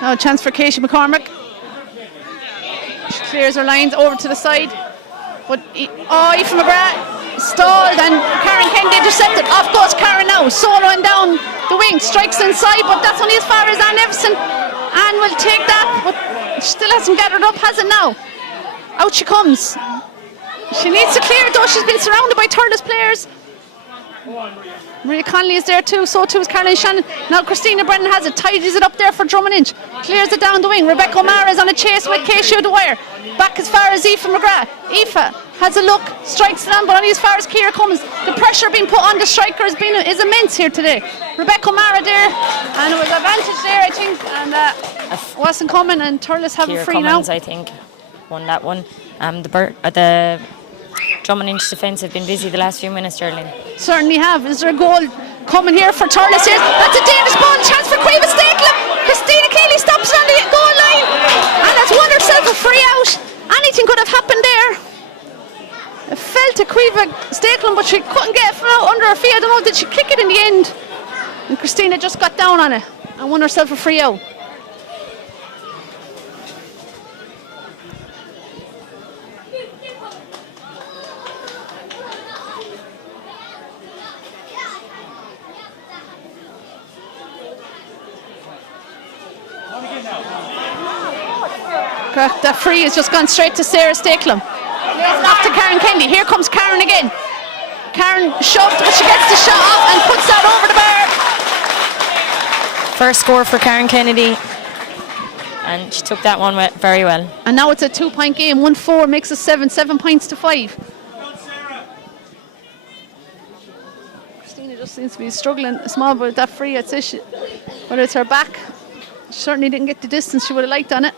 Now a chance for Katie McCormick. She clears her lines over to the side. But Aoife McGrath stalled, and Karen Kennedy intercepted. Off goes Karen now, soloing down the wing, strikes inside, but that's only as far as Anne Evanston. Anne will take that, but she still hasn't gathered up, has it now? Out she comes. She needs to clear it though, she's been surrounded by Thurles players. Maria Connolly is there too, so too is Caroline Shannon. Now Christina Brennan has it, tidies it up there for Drummond. Clears it down the wing. Rebecca O'Mara is on a chase with Casey O'Dwyer. Back as far as Aoife McGrath. Aoife has a look, strikes it on, but only as far as Ciara Cummins. The pressure being put on the striker is immense here today. Rebecca O'Mara there, and it was advantage there, I think, and wasn't coming, and Thurles have a free Cummins, now. I think, won that one. The Drummond defence have been busy the last few minutes, Geraldine. Certainly have. Is there a goal coming here for Thurles here? That's a dangerous ball, chance for Cueva Stakelum. Christina Keeley stops it on the goal line, and has won herself a free out. Anything could have happened there. It fell to Cueva Stakelum, but she couldn't get it from out under her feet. I don't know, did she kick it in the end? And Christina just got down on it and won herself a free out. That free has just gone straight to Sarah Stakelum. Off to Karen Kennedy. Here comes Karen again. Karen shoved, but she gets the shot off and puts that over the bar. First score for Karen Kennedy, and she took that one very well. And now it's a 2-point game. 1-4 makes it 7 points to 5. Christina just seems to be struggling a small bit with that free. I'd say whether it's her back, she certainly didn't get the distance she would have liked on it.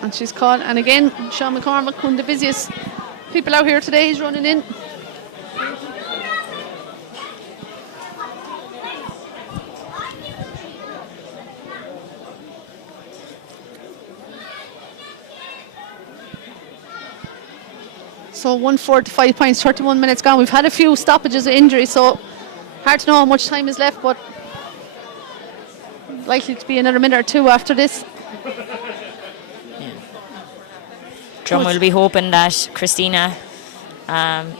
And she's caught, and again, Sean McCormack, one of the busiest people out here today, he's running in. So 1-4 to 5 points, 31 minutes gone. We've had a few stoppages of injury, so Hard to know how much time is left, but likely to be another minute or two after this. Drum will be hoping that Christina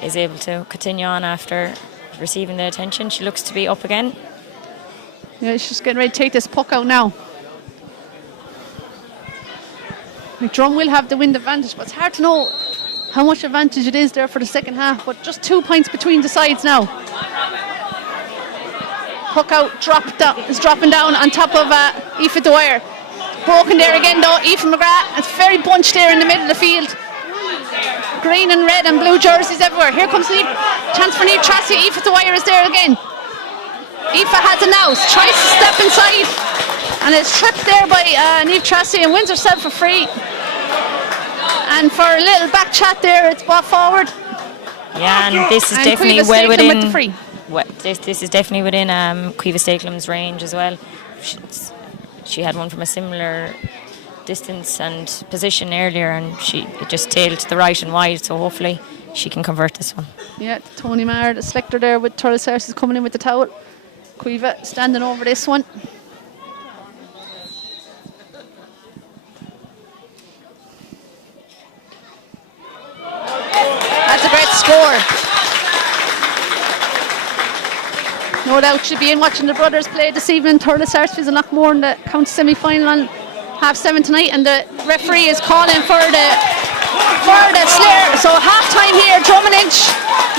is able to continue on after receiving the attention. She looks to be up again. Yeah, she's getting ready to take this puck out now. Drum will have the wind advantage, but it's hard to know how much advantage it is there for the second half. But just 2 points between the sides now. Puck out, is dropping down on top of Aoife Dwyer. Broken there again though, Aoife McGrath. It's very bunched there in the middle of the field. Green and red and blue jerseys everywhere. Here comes Niamh. Chance for Niamh Tracy. Aoife Dwyer is there again. Aoife has a nous, tries to step inside, and is tripped there by Niamh Tracy and wins herself a free. And for a little back chat there, it's brought forward. Yeah, and this is definitely well within. This is definitely within Caoimhe Stakelam's range as well. She had one from a similar distance and position earlier, and it just tailed to the right and wide. So hopefully she can convert this one. Yeah, Tony Maher, the selector there with Thurles Horses coming in with the towel. Caoimhe standing over this one. That's a great score. No doubt she'll be in watching the brothers play this evening. Thurles Horses and Lockmore in the county semi-final on 7:30 tonight, and the referee is calling for the Slayer. So half-time here, Drummond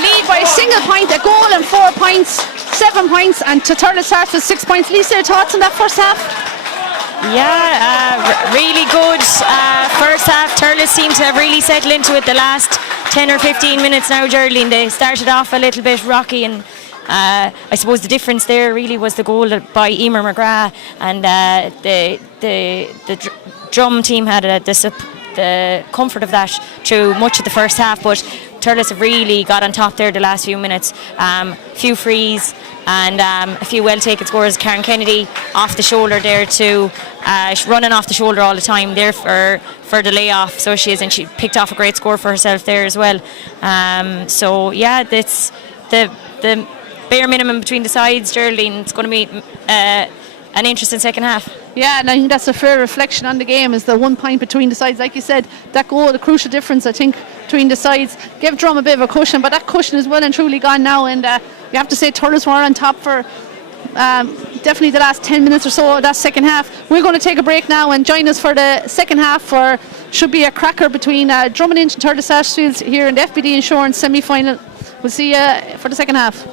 lead by a single point, a goal and 4 points, 7 points, and to Thurles Horses 6 points. Lisa, your thoughts on that first half? Yeah, really good first half. Thurles seemed to have really settled into it the last 10 or 15 minutes now, Geraldine. They started off a little bit rocky, and I suppose the difference there really was the goal by Emer McGrath, and the drum team had the comfort of that through much of the first half, but Thurles have really got on top there the last few minutes. Few frees and a few well taken scores. Karen Kennedy off the shoulder there too, running off the shoulder all the time there for the layoff, so she is, and she picked off a great score for herself there as well. So yeah, that's the bare minimum between the sides, Geraldine. It's going to be an interesting second half. Yeah, and I think that's a fair reflection on the game, is the 1 point between the sides. Like you said, that goal, the crucial difference, I think, between the sides, gave Drum a bit of a cushion, but that cushion is well and truly gone now, and you have to say Thurles were on top for definitely the last 10 minutes or so of that second half. We're going to take a break now and join us for the second half, for should be a cracker between Drummond and Thurles Sarsfields here in the FBD Insurance semi-final. We'll see you for the second half.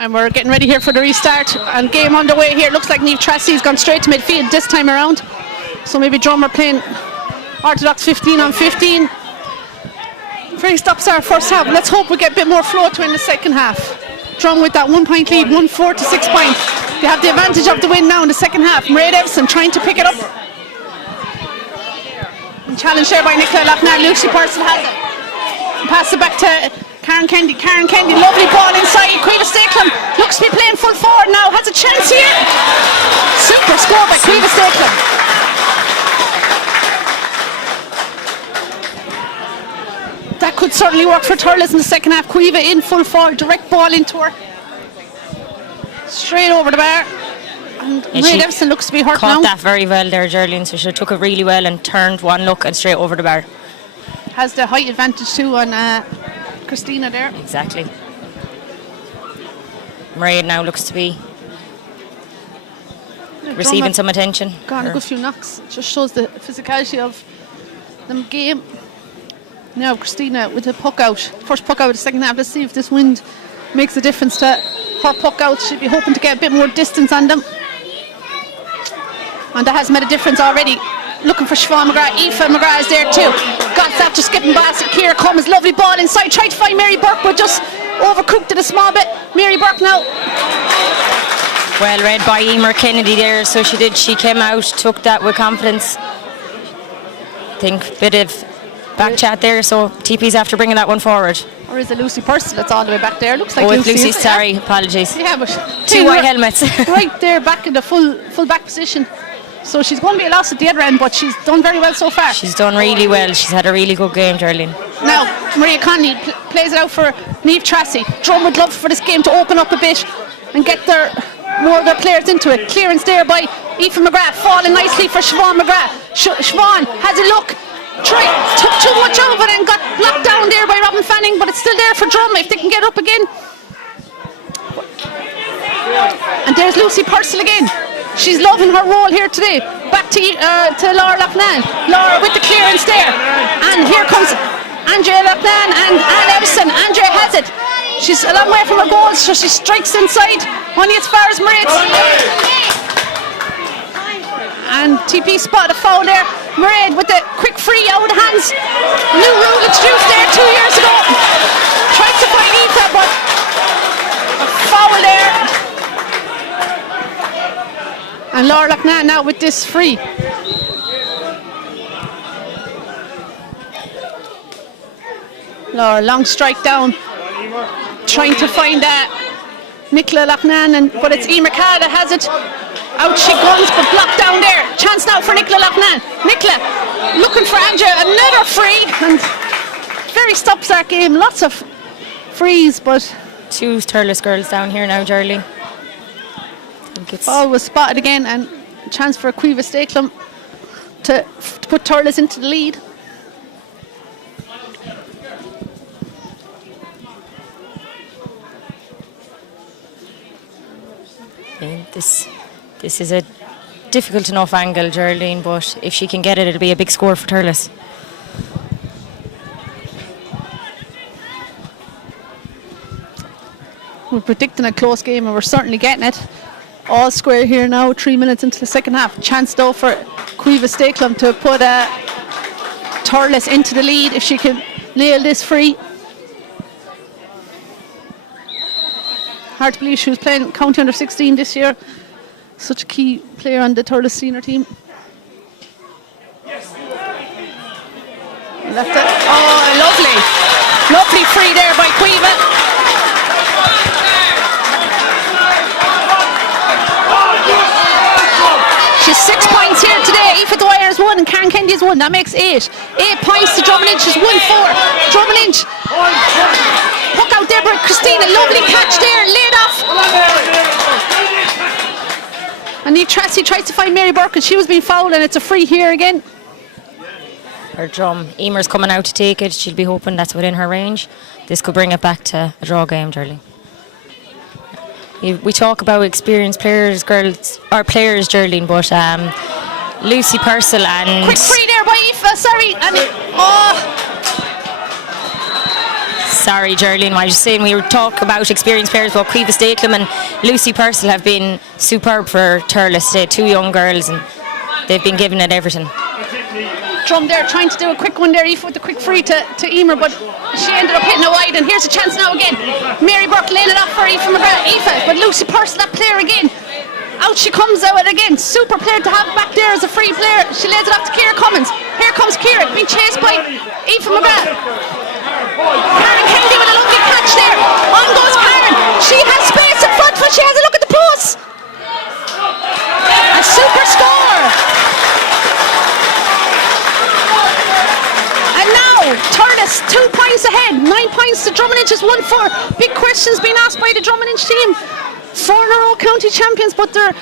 And we're getting ready here for the restart. And game underway here. Looks like Niamh Tracy's gone straight to midfield this time around. So maybe Drum are playing orthodox 15 on 15. Very stops our first half. Let's hope we get a bit more flow to in the second half. Drum with that 1 point lead, 1-4 to 6 points. They have the advantage of the win now in the second half. Mairead Evison trying to pick it up. And challenged there by Nicola Loughnane. Lucy Purcell has it. Pass it back to Karen Kennedy. Karen Kennedy, lovely ball inside. Cueva Stakelum looks to be playing full forward now. Has a chance here. Super score by Cueva Stakelum. That could certainly work for Thurles in the second half. Cueva in full forward, direct ball into her. Straight over the bar. And Mairead Evison looks to be hurt now. Caught that very well there, Geraldine. So she took it really well and turned one look and straight over the bar. Has the height advantage too on Christina there. Exactly. Mairead now looks to be receiving some attention. Got a good few knocks. Just shows the physicality of the game. Now Christina with the puck out. First puck out of the second half. Let's see if this wind makes a difference to her puck out. She'll be hoping to get a bit more distance on them. And that has made a difference already. Looking for Siobhan McGrath. Aoife McGrath is there too. Got that to skipping basket. Ciara Cummins, lovely ball inside. Tried to find Mary Burke, but just overcooked it a small bit. Mary Burke now. Well read by Emer Kennedy there. So she did. She came out, took that with confidence. I think a bit of back chat there. So TP's after bringing that one forward. Or is it Lucy Purcell that's all the way back there? Looks like Lucy. Sorry, apologies. Yeah, but two white helmets. Right there, back in the full back position. So she's going to be a loss at the other end, but she's done very well so far. She's done really well. She's had a really good game, Geraldine. Now, Maria Conley plays it out for Niamh Tracy. Drum would love for this game to open up a bit and get more of their players into it. Clearance there by Aoife McGrath, falling nicely for Siobhan McGrath. Siobhan has a look. Took too much of it and got blocked down there by Robin Fanning, but it's still there for Drum if they can get up again. And there's Lucy Purcell again. She's loving her role here today. Back to Laura Loughnane. Laura with the clearance there. And here comes Andrea Loughnane and Anne Evison. Andrea has it. She's a long way from her goals, so she strikes inside. Only as far as Mairead. And TP spotted a foul there. Mairead with the quick free out of the hands. New rule introduced there 2 years ago. Tried to find Aoife, but a foul there. And Laura Loughnane now with this free. Laura, long strike down. Trying to find Nicola Loughnane, but it's Emer Carr that has it. Out she comes, but blocked down there. Chance now for Nicola Loughnane. Nicola looking for Andrea, another free. And very stop-start game, lots of frees, but... Two Thurles girls down here now, Geraldine. Ball was spotted again, and a chance for Cueva Stakelum to put Thurles into the lead. And this is a difficult enough angle, Geraldine, but if she can get it, it'll be a big score for Thurles. We're predicting a close game, and we're certainly getting it. All square here now, 3 minutes into the second half. Chance though for Cueva Stakelum to put Thurles into the lead if she can nail this free. Hard to believe she was playing county under 16 this year. Such a key player on the Thurles senior team. Left it. Oh, lovely free there by Cueva. She's 6 points here today. Aoife Dwyer has 1 and Karen Kennedy has 1. That makes 8. 8 points to Drummond Inch. She's 1-4. Drummond Inch. Puck out there by Christina. Lovely catch there. Laid off. And Niamh Tracy tries to find Mary Burke, and she was being fouled, and it's a free here again. Her Drum. Emer's coming out to take it. She'll be hoping that's within her range. This could bring it back to a draw game, Geraldine. We talk about experienced players, Geraldine, but Lucy Purcell and... Quick free there by Aoife, sorry. And Sorry, Geraldine, I was just saying we were talking about experienced players, but Caoimhe Stacklem and Lucy Purcell have been superb for Thurles. They're two young girls and they've been giving it everything. Drum there trying to do a quick one there, Aoife with the quick free to Emer, but she ended up hitting it wide, and here's a chance now again. Mary Burke laying it off for Aoife McGrath. Aoife, but Lucy Purcell, that player again. Out she comes out again. Super player to have back there as a free player. She lays it off to Ciara Cummins. Here comes Ciara, being chased by Aoife McGrath. Karen Kennedy with a lovely catch there. On goes Karen. She has space in front, but she has a look at the post. A super score. And now Thurles 2 points ahead. 9 points to Drummond Inch, 1-4. Big questions being asked by the Drummond Inch team. 4 in a row county champions, but they're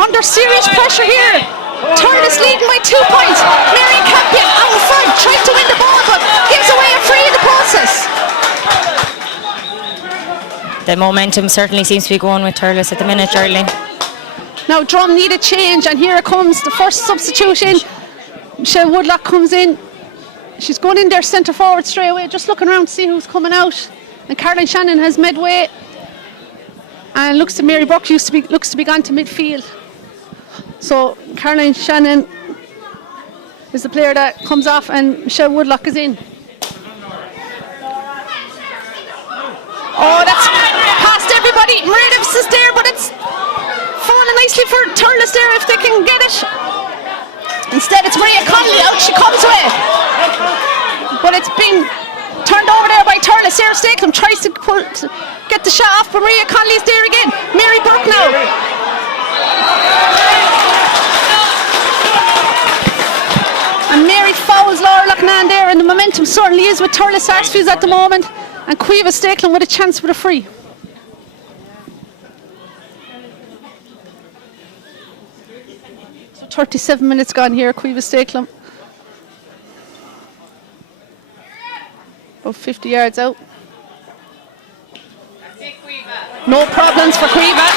under serious pressure here. Thurles leading by 2 points. Mary Campion out in front, trying to win the ball, but gives away a free in the process. The momentum certainly seems to be going with Thurles at the minute, Geraldine. Now Drum need a change, and here it comes, the first substitution. Michelle Woodlock comes in. She's going in there centre forward straight away, just looking around to see who's coming out. And Caroline Shannon has midway. And looks to Mary Burke looks to be gone to midfield. So Caroline Shannon is the player that comes off, and Michelle Woodlock is in. Oh, that's past everybody. Maria Davis is there, but it's falling nicely for Thurles there if they can get it. Instead it's Maria Connolly, out she comes with it. But it's been turned over there by Thurles. Sarah Stacklem tries to get the shot off, but Maria Connolly's there again. Mary Burke now. And Mary fouls Laura Loughnane there, and the momentum certainly is with Thurles Sarsfields at the moment. And Caoimhe Stacklem with a chance for the free. So 37 minutes gone here, Caoimhe Stacklem. About 50 yards out. No problems for Caoimhe.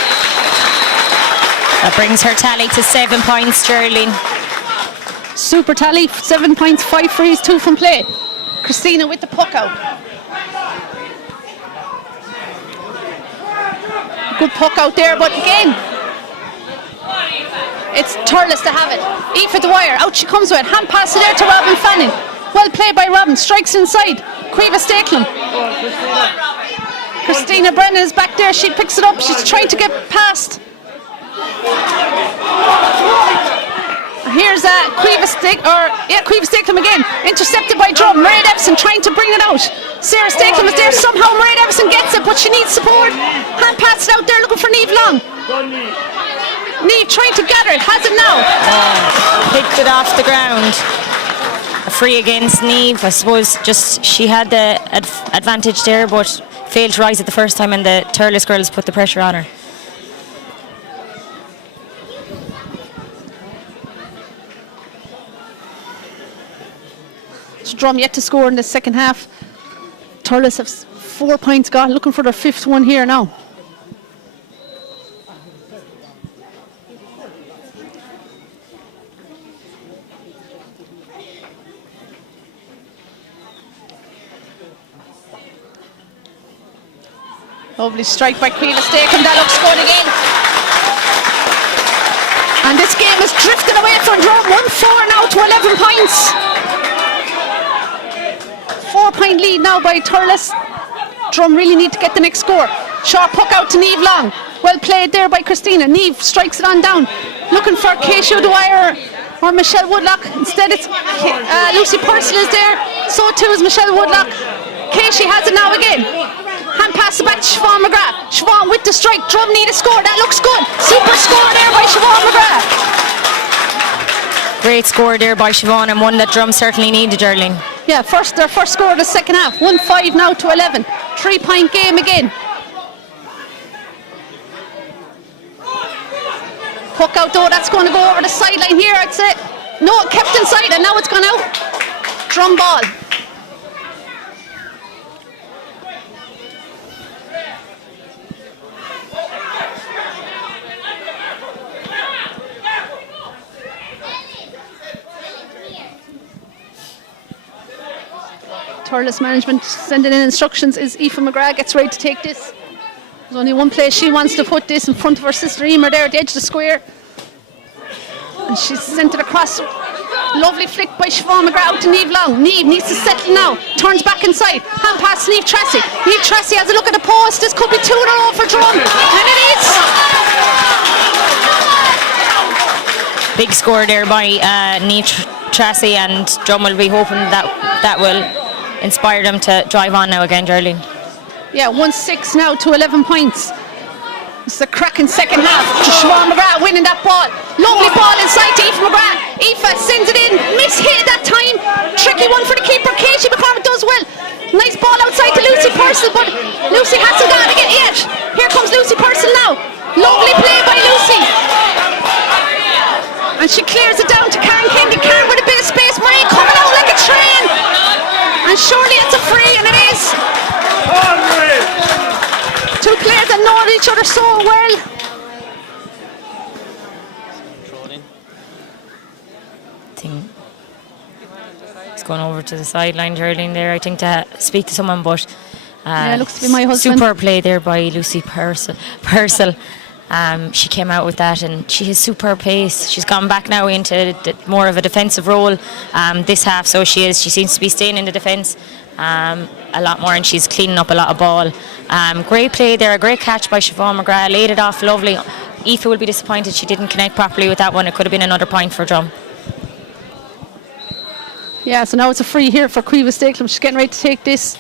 That brings her tally to 7 points, Geraldine. Super tally, 7 points, 5 frees, 2 from play. Christina with the puck out. Good puck out there, but again, it's Thurles to have it. Aoife Dwyer, out she comes with it. Hand pass there to Robin Fanning. Well played by Robin, strikes inside. Caoimhe Stacklem. Christina Brennan is back there, she picks it up, she's trying to get past. Here's Caoimhe Stacklem again, intercepted by Drum. Mairead Epson trying to bring it out. Sarah Stacklem is there, somehow Mairead Epson gets it, but she needs support. Hand pass it out there, looking for Niamh Long. Niamh trying to gather it, has it now. Picked it off the ground. A free against Niamh. I suppose just she had the advantage there, but failed to rise at the first time, and the Thurles girls put the pressure on her. Drum yet to score in the second half. Thurles have 4 points gone, looking for their 5th one here now. Lovely strike by Caoimhe Stacklem, that looks good again. And this game is drifting away from Drum, 1-4 now to 11 points. 4-point lead now by Thurles. Drum really need to get the next score. Short puck out to Niamh Long. Well played there by Christina. Niamh strikes it on down. Looking for Keisha Dwyer or Michelle Woodlock. Instead it's Lucy Purcell is there. So too is Michelle Woodlock. Keisha has it now again. Hand pass it back to Siobhan McGrath. Siobhan with the strike. Drum need a score. That looks good. Super score there by Siobhan McGrath. Great score there by Siobhan, and one that Drum certainly needed, Geraldine. Yeah, their first score of the second half. 1-5 now to 11. 3-point game again. Puck out though, that's going to go over the sideline here, I'd say. No, it kept inside and now it's gone out. Drum ball. Turles management sending in instructions is Aoife McGrath gets ready to take this. There's only one place she wants to put this, in front of her sister Emer there at the edge of the square. And she's sent it across. Lovely flick by Siobhan McGrath out to Niamh Long. Niamh needs to settle now. Turns back inside. Hand pass Niamh Tracy. Niamh Tracy has a look at the post. This could be 2 in a row for Drum. And it is. Big score there by Niamh Tracy, and Drum will be hoping that will inspire them to drive on now again, Geraldine. Yeah, 1-6 now to 11 points. It's a cracking second half. Siobhan McGrath winning that ball. Lovely ball inside to Aoife McGrath. Aoife sends it in. Miss-hit that time. Tricky one for the keeper. Casey McCormick does well. Nice ball outside to Lucy Purcell, but Lucy hasn't got it yet. Here comes Lucy Purcell now. Lovely play by Lucy. And she clears it down to Karen Kennedy. Karen with a bit of space. Marie coming out like a train. And surely it's a free, and it is. Two players that know each other so well. I think it's going over to the sideline, Geraldine there, I think, to speak to someone, but yeah, looks to be my husband. Super play there by Lucy Purcell. She came out with that, and she has superb pace. She's gone back now into more of a defensive role this half, so she seems to be staying in the defence a lot more, and she's cleaning up a lot of ball. Great play there, a great catch by Siobhan McGrath, laid it off lovely. Aoife will be disappointed she didn't connect properly with that one. It could have been another point for Drum. Yeah, so now it's a free here for Cueva Stakelum. She's getting ready to take this.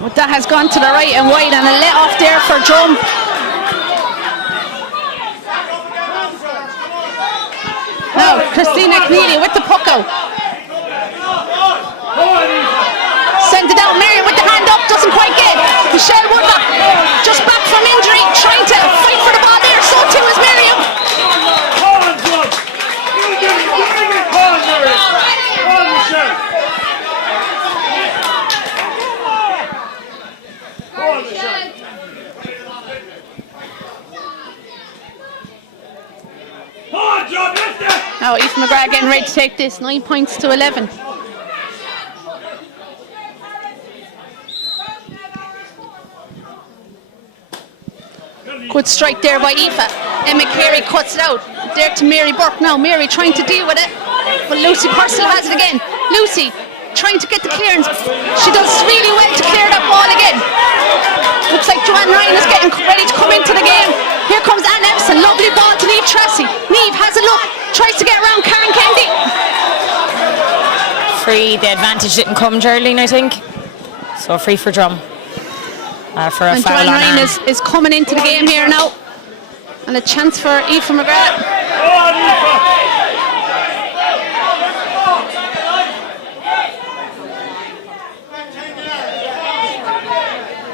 But that has gone to the right and wide, and a let off there for Drum. Now Christina Keneally with the puck out. Sends it out. Miriam with the hand up, doesn't quite get. Michelle Woodlock just back from injury, trying to fight for the ball there. So too is Miriam. Now Aoife McGrath getting ready to take this. 9 points to 11. Good strike there by Aoife. Emma Carey cuts it out. There to Mary Burke now. Mary trying to deal with it, but Lucy Purcell has it again. Lucy trying to get the clearance. She does really well to clear that ball again. Looks like Joanne Ryan is getting ready to come into the game. Here comes Anne Epson. Lovely ball to Niamh Tracy. Niamh has a look. Tries to get around Karen Kennedy. Free, the advantage didn't come, Geraldine, I think. So free for Drum. For a and foul Joanne on Ryan Anne. is coming into the game here now. And a chance for Aoife McGrath.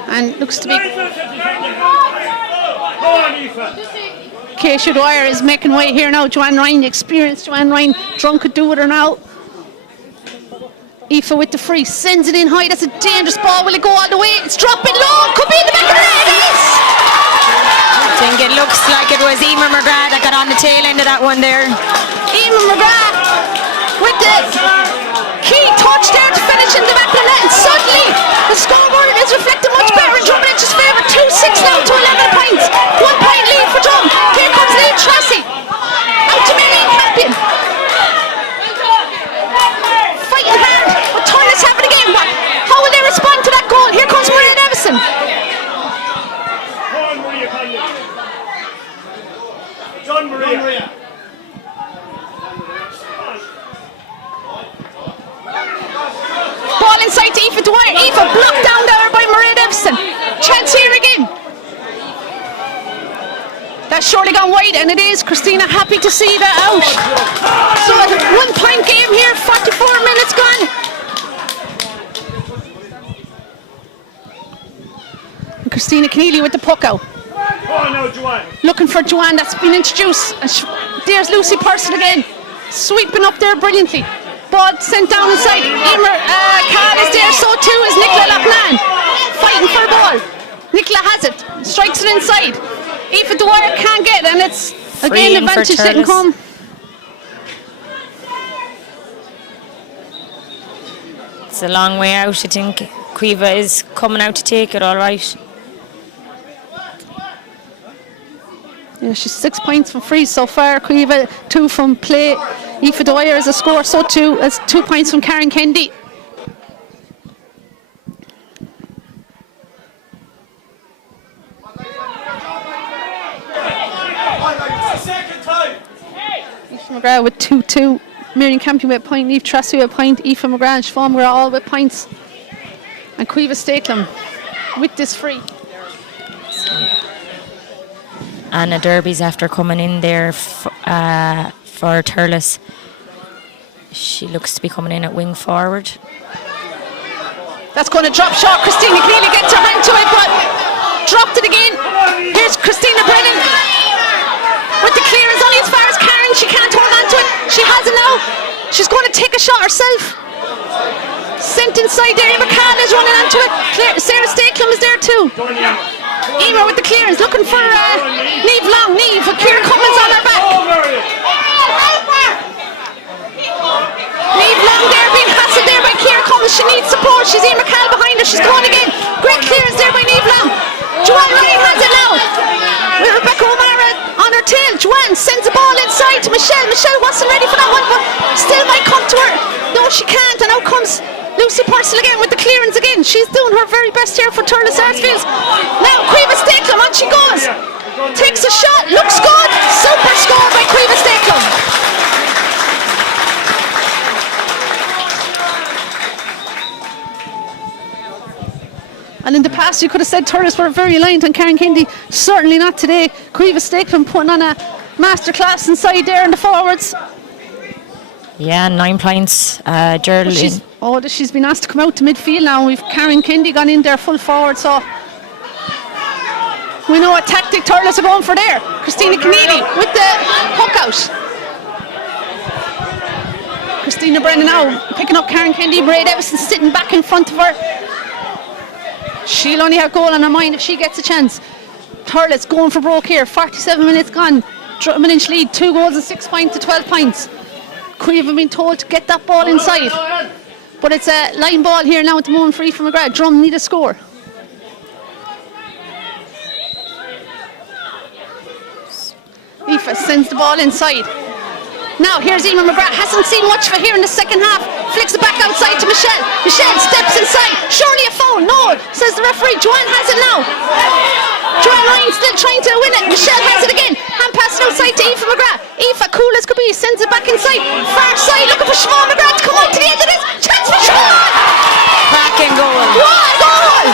And looks to be Keisha Dwyer is making way here now. Joanne Ryan, experienced Joanne Ryan. Drum could do with her now. Aoife with the free, sends it in high. That's a dangerous ball. Will it go all the way? It's dropping low. Could be in the back of the net. It is. I think it looks like it was Emer McGrath that got on the tail end of that one there. Emer McGrath with the key touch there to finish in the back of the net. And suddenly the scoreboard is reflecting much better in Drummond's favour. 2-6 now to 11 points. 1 point lead for Drum. Here comes Niamh Tracy. Out to Mary Campion. Fighting hard, but Turles have it again. How will they respond to that goal? Here comes Maria Nevison. John Maria. Ball inside to Aoife Dwyer. Aoife blocked down there by Maria Nevison. Chance here again. That's surely gone wide, and it is. Christina happy to see that out. So a 1 point game here, 44 minutes gone. And Christina Keneally with the puck out. Oh no, Joanne. Looking for Joanne, that's been introduced. And there's Lucy Purcell again. Sweeping up there brilliantly. Ball sent down inside. Emer Carl is there, so too is Nicola Loughnane. Fighting for the ball. Nicola has it. Strikes it inside. Aoife Dwyer can't get it, and it's again the advantage didn't come. It's a long way out. I think Quiva is coming out to take it all right. Yeah, she's 6 points from free so far. Quiva 2 from play. Aoife Dwyer has a score, so too as 2 points from Karen Kennedy. Aoife McGrath with 2-2. Miriam Campion with a point. Niamh Tracy with a point. Aoife McGrath and Siobhan McGrath all with points. And Quiva Stakelum with this free. Anna Derby's after coming in there for Turles. She looks to be coming in at wing forward. That's going to drop short. Christina Keely gets her hand to it, but dropped it again. Here's Christina Brennan with the clearance only as far as Karen. She can't hold on to it. She has it now. She's going to take a shot herself. Sent inside there. Emma Khan is running onto it. Sarah Stakelum is there too. Emer with the clearance, looking for Niamh Long. Niamh with Kieran Cummins on her back. Niamh Long there being hassled there by Kieran Cummins. She needs support. She's Emer Cal behind her. She's going again. Great clearance there by Niamh Long. Joanne Ryan has it now. With Rebecca O'Mara on her tail. Joanne sends the ball inside to Michelle. Michelle wasn't ready for that one, but still might come to her. No, she can't. And out comes Lucy Purcell again with the clearance again. She's doing her very best here for Turles Sarsfields. Now Quiva Stakelum, on she goes. Takes a shot, looks good. Super score by Quiva Stakelum. And in the past you could have said Turles were very reliant on Karen Kennedy. Certainly not today. Quiva Stakelum putting on a masterclass inside there in the forwards. Yeah, 9 points. Gerald is. She's been asked to come out to midfield now. We've Karen Kennedy gone in there full forward, so we know what tactic Turles are going for there. Christina Keneally with the hook out. Christina Brennan now picking up Karen Kennedy. Mairead Evison sitting back in front of her. She'll only have goal on her mind if she gets a chance. Turles going for broke here. 47 minutes gone. Drummond inch lead. 2 goals and 6 points to 12 points. Quiva been told to get that ball inside, but it's a line ball here now at the moment for Aoife McGrath. Drum need a score. Aoife sends the ball inside. Now here's Emma McGrath. Hasn't seen much of it here in the second half. Flicks it back outside to Michelle. Michelle steps inside. Surely a foul. No, says the referee. Joanne has it now. Joanne Ryan still trying to win it. Michelle has it again. Hand pass it outside to Aoife McGrath. Aoife, cool as could be, sends it back inside. Far side, looking for Siobhan McGrath to come out to the end of this. Chance for Siobhan! Cracking goal. What a goal!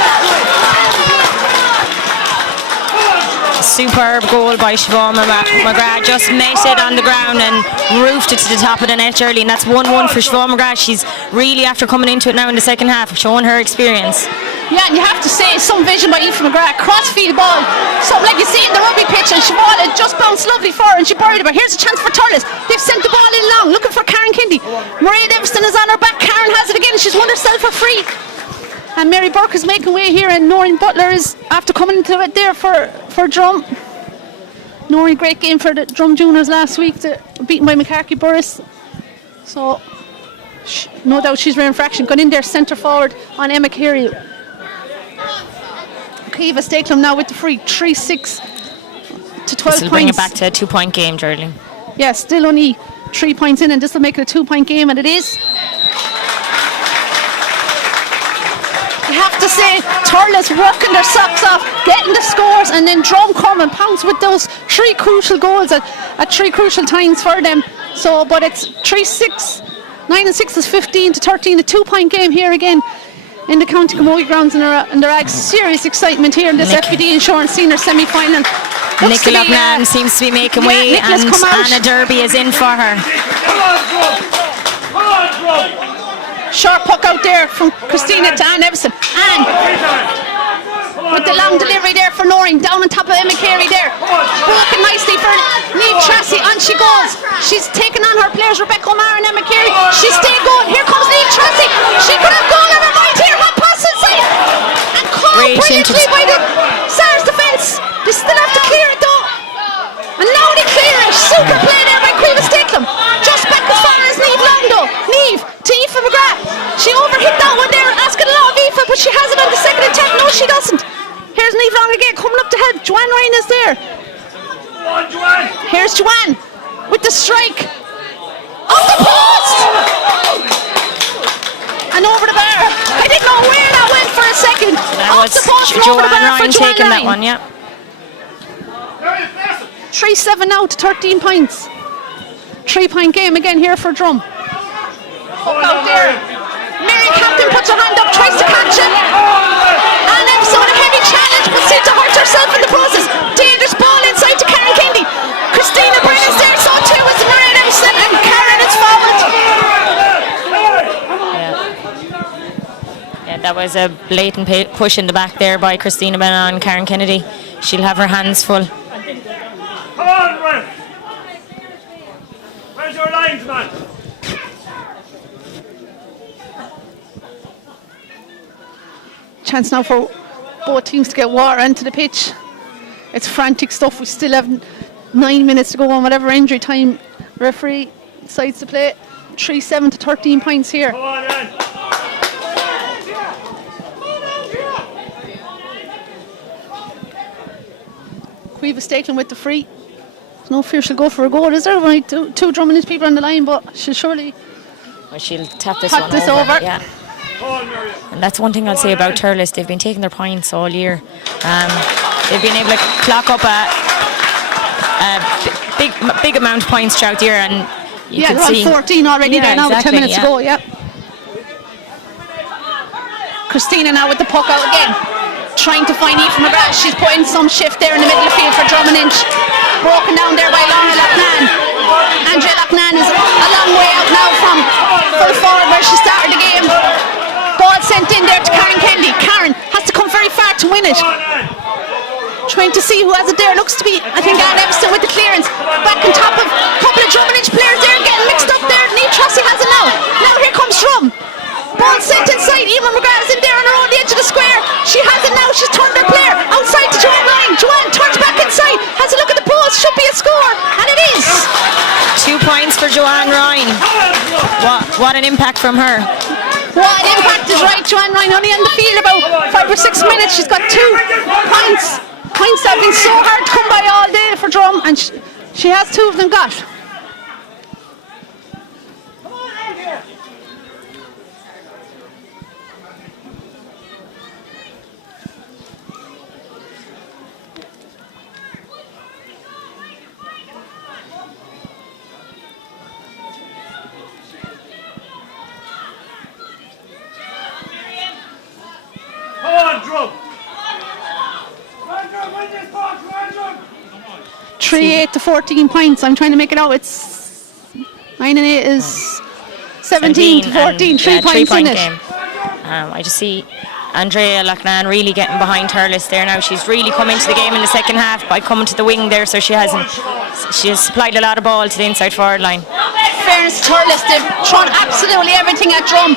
Superb goal by Siobhan McGrath. Just met it on the ground and roofed it to the top of the net early, and that's 1-1 for Siobhan McGrath. She's really, after coming into it now in the second half, showing her experience. Yeah, and you have to say, some vision by Aoife McGrath. Crossfield ball, something like you see in the rugby pitch, and Siobhan had just bounced lovely for her and she buried it. Here's a chance for Turles. They've sent the ball in long, looking for Karen Kennedy. Mairead Evison is on her back. Karen has it again. She's won herself a free. And Mary Burke is making way here, and Noreen Butler is after coming into it there for Drum. Noreen, great game for the Drum Juniors last week, beaten by McCarthy Burris. So no doubt she's wearing fraction. Gone in there centre forward on Emma Carey. Quiva Stakelum now with the free. 3-6 to 12 points. Bring it back to a 2-point game, Geraldine. Yeah, still only 3 points in, and this will make it a 2-point game, and it is. You have to say, Turles working their socks off, getting the scores, and then Drum come and pounce with those 3 crucial goals at 3 crucial times for them. So, but it's 3-6, 9 and 6 is 15 to 13, a 2-point game here again in the County Camogie grounds, and there are serious excitement here in this FBD Insurance Senior semi-final. Nicola Nan seems to be making way, and Anna Derby is in for her. Sharp puck out there from Christina to Anne Evison. Anne with the long delivery there for Noreen, down on top of Emma Carey there. Broken nicely for Niamh Tracy, on she goes. She's taken on her players, Rebecca O'Mara and Emma Carey. She's staying going. Here comes Niamh Tracy. She could have gone on her mind here. Hot pass inside. And caught brilliantly by the SARS defence. They still have to clear it though. And now they clear it. Super play there by Quiva Stakelum. Just back as far as Niamh Long though. Niamh to Aoife McGrath. She overhit that one there, asking a lot of Aoife, but she has it on the second attack. No, she doesn't. Here's Niamh Long again, coming up to help. Joanne Ryan is there. Come on, Joanne. Here's Joanne with the strike. Off the post! And over the bar. I didn't know where that went for a second. That Off was the post and over the Joanne bar for Ryan Joanne taking that Ryan. one, yeah. 3-7 now to 13 points. 3-point game again here for Drum. Out there. Mary Captain puts her hand up, tries to catch it. And Episode a heavy challenge, but seems to hurt herself in the process. Dangerous ball inside to Karen Kendi. Christina Brennan's there, so too is Marianne Emerson, and Karen is fouled. Yeah, that was a blatant push in the back there by Christina Brennan and Karen Kennedy. She'll have her hands full. Come on, ref. Where's your lines, man? Chance now for both teams to get water into the pitch. It's frantic stuff. We still have 9 minutes to go on whatever injury time. Referee decides to play. 3-7 to 13 points here. Come on, Ann. Cueva Stakelin with the free. There's no fear she'll go for a goal, is there? Only two Drummond people on the line, but she'll surely Well, she'll tap this tap one this over. Yeah. And that's one thing I'll say about Turles. They've been taking their points all year. They've been able to clock up a big amount of points throughout the year, and you can they're see on 14 already there now with 10 minutes to yeah. go. Yep. Christina now with the puck out again, trying to find Aoife McGrath. She's putting some shift there in the middle of the field for Drummond Inch. Broken down there by Laura Loughnane. Andrea Loughnane is a long way out now from full forward where she started the game. Ball sent in there to Karen Kennedy. Karen has to come very far to win it. Trying to see who has it there. Looks to be, I think, Anne Evanston with the clearance. Back on top of a couple of Drummond Inch players there, getting mixed up there. Niamh Trossie has it now. Now here comes Drum. Ball sent inside. Eamon McGrath is in there on her own, the edge of the square. She has it now. She's turned her player outside to Joanne Ryan. Joanne turns back inside. Has a look at the post. Should be a score. And it is. 2 points for Joanne Ryan. What an impact from her. What an impact is right. Joanne Ryan only on the field about 5 or 6 minutes. She's got 2 points. Points that have been so hard to come by all day for Drum, and she has 2 of them got. Come on, Drum. 3-8 to 14 points. I'm trying to make it out. It's 9 and 8 is 17 to 14. 3 points in it. Game. I just see Andrea Loughnane really getting behind Turles there now. She's really come into the game in the second half by coming to the wing there, so she has supplied a lot of ball to the inside forward line. Fairness to Turles, they've thrown absolutely everything at Drum.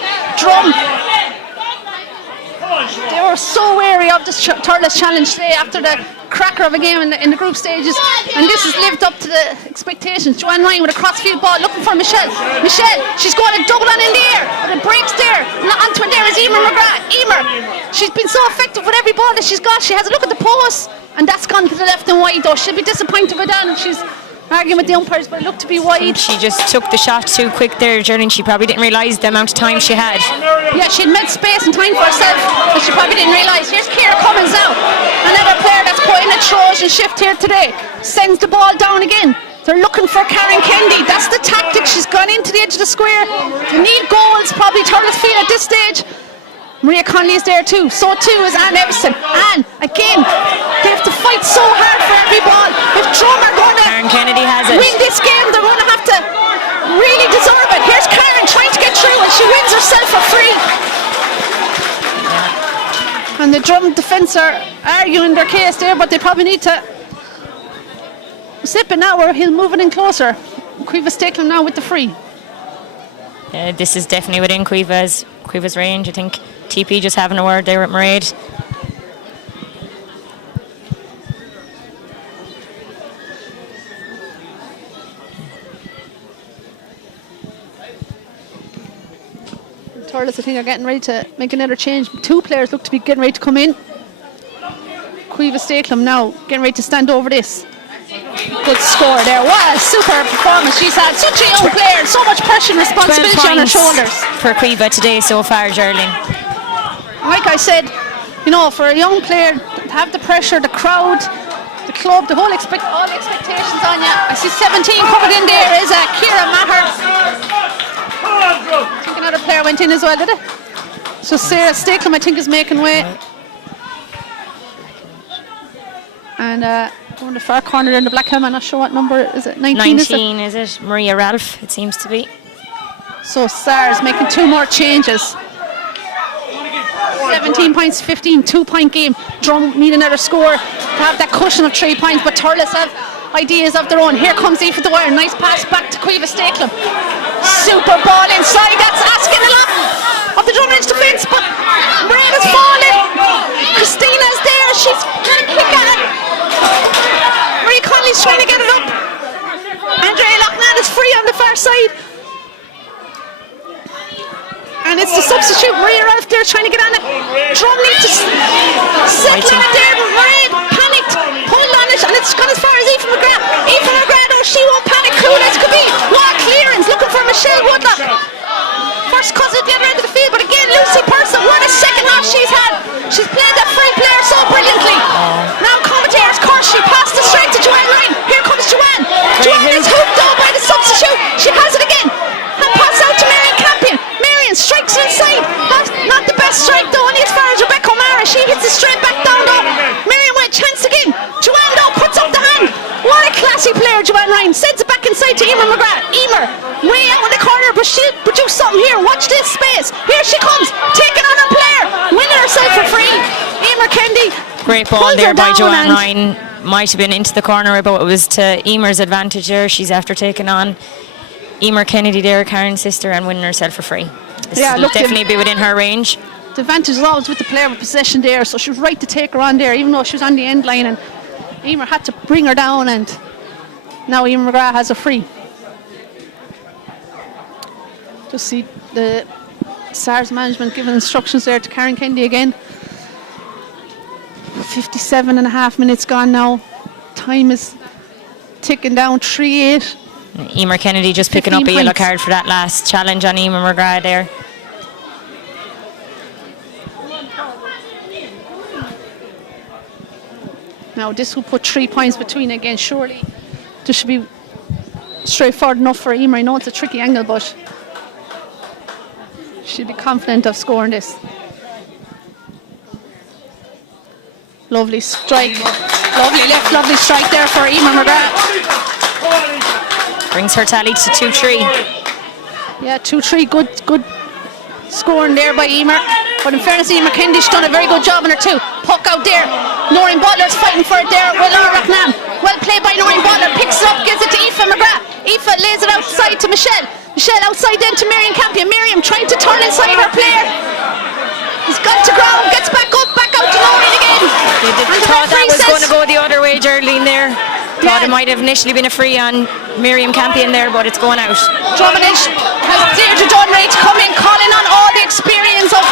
They were so wary of this Turles challenge today after the cracker of a game in the group stages, and this has lived up to the expectations. Joanne Ryan with a crossfield ball looking for Michelle. She's going to double on in the air, but it breaks there. Not onto it there is Emer McGrath. She's been so effective with every ball that she's got. She has a look at the post, and that's gone to the left and wide though. She'll be disappointed with that, and she's arguing with the umpires, but it looked to be wide. She just took the shot too quick there, Jerry. She probably didn't realise the amount of time she had. Yeah, she had made space and time for herself, but she probably didn't realise. Here's Ciara Cummins now, another player that's put in a Trojan shift here today. Sends the ball down again. They're looking for Karen Kennedy. That's the tactic. She's gone into the edge of the square. They need goals, probably Turles feel at this stage. Maria Conley is there too. So too is Anne Evanston. And again, they have to fight so hard for every ball. If Drum are going to Karen Kennedy has it. win this game, they're going to have to really deserve it. Here's Karen trying to get through, and she wins herself a free. And the Drum defence are arguing their case there, but they probably need to slip it now, or he'll move it in closer. Cueva Stakelin now with the free. This is definitely within Cueva's range. I think TP just having a word there with Mairead. Turles, I think, are getting ready to make another change. 2 players look to be getting ready to come in. Cueva Stakelum now getting ready to stand over this. Good score there. What a super performance she's had. Such a young player, so much pressure and responsibility on her shoulders. For Cueva today so far, Geraldine. Like I said, you know, for a young player to have the pressure, the crowd, the club, all the expectations on you. I see 17 coming in there is Kira Maher. I think another player went in as well, did it? So Sarah Stakelum, I think, is making way. And on the far corner there in the black helmet, I'm not sure what number is it. 19 is it? Maria Ralph, it seems to be. So Sarah's making 2 more changes. 17 points, 15, 2-point game. Drum need another score to have that cushion of 3 points, but Turles have ideas of their own. Here comes Aoife Dwyer, nice pass back to Cueva Stakelum. Super ball inside, that's asking a lot of the Drumlinch defence, but Morena's falling. Christina's there, she's trying to kick at it. Marie Conley's trying to get it up. Andrea Loughnane is free on the far side. And it's the substitute, Maria Ralph there trying to get on it. Drum need to settle on it there. Maria panicked, pulled on it, and it's gone as far as Aoife McGrath. Aoife McGrath, no, she won't panic. Cool as could be. What clearance, looking for Michelle Woodlock. First cousin at the other end of the field, but again, Lucy Person, what a second half she's had. She's played that free player so brilliantly. Now commentators, curse, she passed it straight to Joanne Ryan. Here comes Joanne. Joanne is hooked though by the substitute. She has it again. And pass out to Marion Campion. Strikes inside. Not the best strike though, only as far as Rebecca O'Mara. She hits it straight back down though. Miriam with a chance again. Joanne though puts up the hand. What a classy player, Joanne Ryan. Sends it back inside to Emer McGrath. Emer way out in the corner, but she'll produce something here. Watch this space. Here she comes, taking on her player, winning herself for free. Emer Kennedy. Great ball there by Joanne Ryan. Might have been into the corner, but it was to Emer's advantage there. She's after taking on Emer Kennedy there, Karen's sister, and winning herself for free. This will definitely be within her range. The advantage is always with the player with possession there, so she was right to take her on there, even though she was on the end line, and Emer had to bring her down, and now Emer McGrath has a free. Just see the SARS management giving instructions there to Karen Kennedy again. 57.5 minutes gone now. Time is ticking down, 3-8. Emer Kennedy just picking up a yellow card for that last challenge on Emer McGrath there. Now this will put 3 points between again. Surely this should be straightforward enough for Emer. I know it's a tricky angle, but she'll be confident of scoring this. Lovely strike. Lovely left, lovely strike there for Emer McGrath. Brings her tally to 2-3. Yeah, 2-3, good scoring there by Emer. But in fairness, Emer Kennedy's done a very good job on her too. Puck out there. Noreen Butler's fighting for it there. Well, Laura Rocknam. Well played by Noreen Butler. Picks it up, gives it to Aoife McGrath. Aoife lays it outside to Michelle. Michelle outside then to Miriam Campion. Miriam trying to turn inside her player. He's got to ground, gets back up, back out to Noreen again. They thought that was going to go the other way, Geraldine there. Thought it might have initially been a free on Miriam Campion there, but it's going out. Drummondage has Deirdre Dunn ready to come in, calling on all the experience of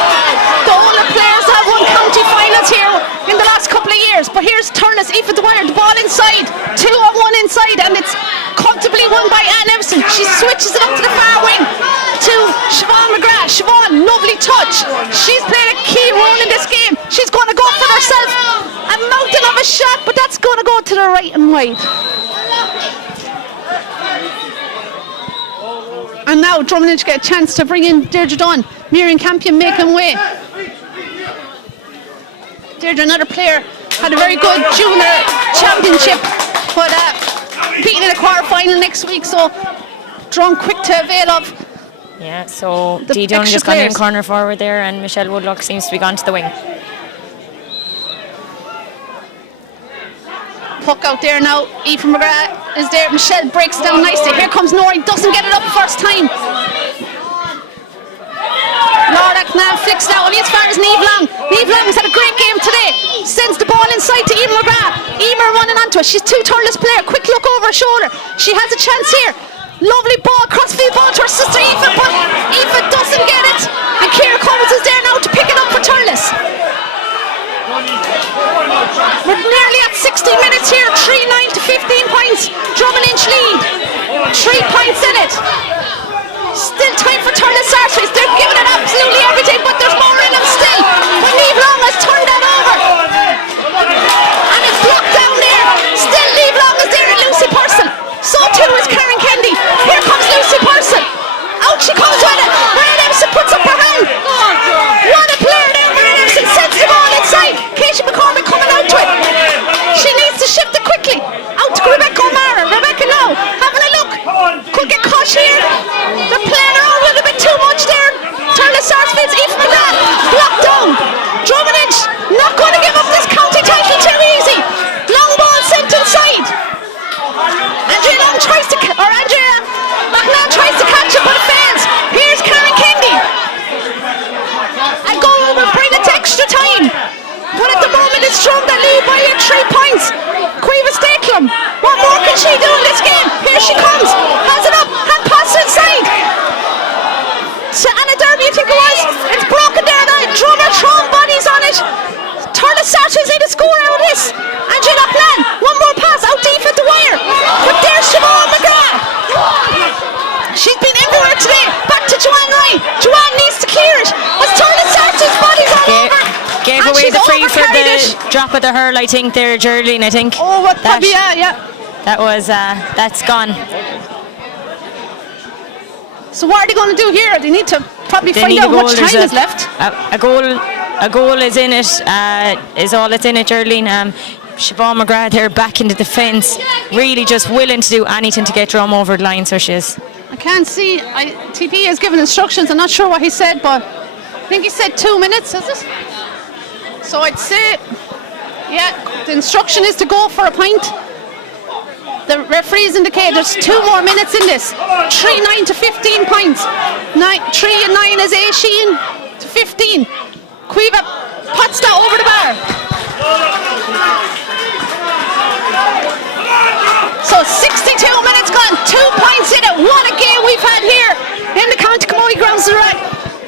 the older players that have won county finals here in the last couple of years. But here's Turles, Aoife Dwyer, the ball inside, 2-on-1 inside, and it's comfortably won by Anne Everson. She switches it up to the far wing to Siobhan McGrath. Siobhan, lovely touch. She's played a key role in this game. She's going to go for herself a mountain of a shot, but that's going to go to the right and wide. And now Drummondage get a chance to bring in Deirdre Dunn. Miriam Campion making way. Deirdre, another player, had a very good junior championship, but beating in a quarter final next week, so Drum quick to avail of. Yeah, so Dee Dunn just gone in corner forward there, and Michelle Woodlock seems to be gone to the wing. Puck out there now. Aoife McGrath is there. Michelle breaks down nicely. Here comes Nori. Doesn't get it up first time. Laura Knab flicks now only as far as Niamh Long. Niamh Long has had a great game today. Sends the ball inside to Emer McGrath. Emer running onto it. She's two turtless player. Quick look over her shoulder. She has a chance here. Lovely ball, crossfield ball to her sister Aoife, but Aoife doesn't get it. And Ciara Cummins is there now to pick it up for Thurles. We're nearly at 60 minutes here. 3-9 to 15 points. Drummond Inch lead. 3 points in it. Still time for Thurles Sarsfields. They're giving it absolutely everything, but there's more in them still. But Niamh Long has turned that over. And it's blocked down there. Still Niamh Long is there and Lucy Purcell. So too is Karen Kennedy. Here comes Lucy Purcell. Out she comes with it. Marian Emerson puts up her hand. What a player there. Marian Emerson sends the ball inside. Casey McCormick coming out to it. She needs to shift it quickly. Out to Rebecca O'Mara. Rebecca now having a look. Could get caught here. They're playing around a little bit too much there. Thurles Sarsfields, Aoife McGrath blocked down. Drummond Inch not going to give up this county title too easy. Long ball sent inside. Andrea Long tries to, or Andrea McNabb tries to catch it, but it fails. Here's Karen Kennedy. And go over, bring it to extra time. But at the moment it's Drum that lead by 3 points. Caoimhe Stakelum, what more can she do in this game? Here she comes, has it up, hand pass inside. To Anna Derby, I think it was. It's broken there now. Drummer throwing bodies on it. Thurles Sarsfields need to score out of this. Andrea Loughlin, one more pass out deep at the wire. But there's Siobhan McGrath. She's been everywhere today. Back to Joanne Ryan. Joanne needs to clear it. As Thurles Sarsfields bodies all over. Gave And away she's the free for the overcarried it. drop of the hurl, I think, there, Geraldine, I think. Oh, what That- probably, yeah. That was, that's gone. So what are they going to do here? They need to probably They find need out a goal. how much time There's is left. A goal is in it, is all that's in it, Geraldine. Siobhan McGrath there back into defence, really just willing to do anything to get Drum over the line, so she is. I can't see. TP has given instructions. I'm not sure what he said, but I think he said 2 minutes, is it? So I'd say, yeah, the instruction is to go for a point. The referees indicate there's 2 more minutes in this. 3-9 to 15 points. 3 and 9 is 18 to 15. Caoimhe pots that over the bar. So 62 minutes gone, 2 points in it. What a game we've had here in the County Camogie grounds.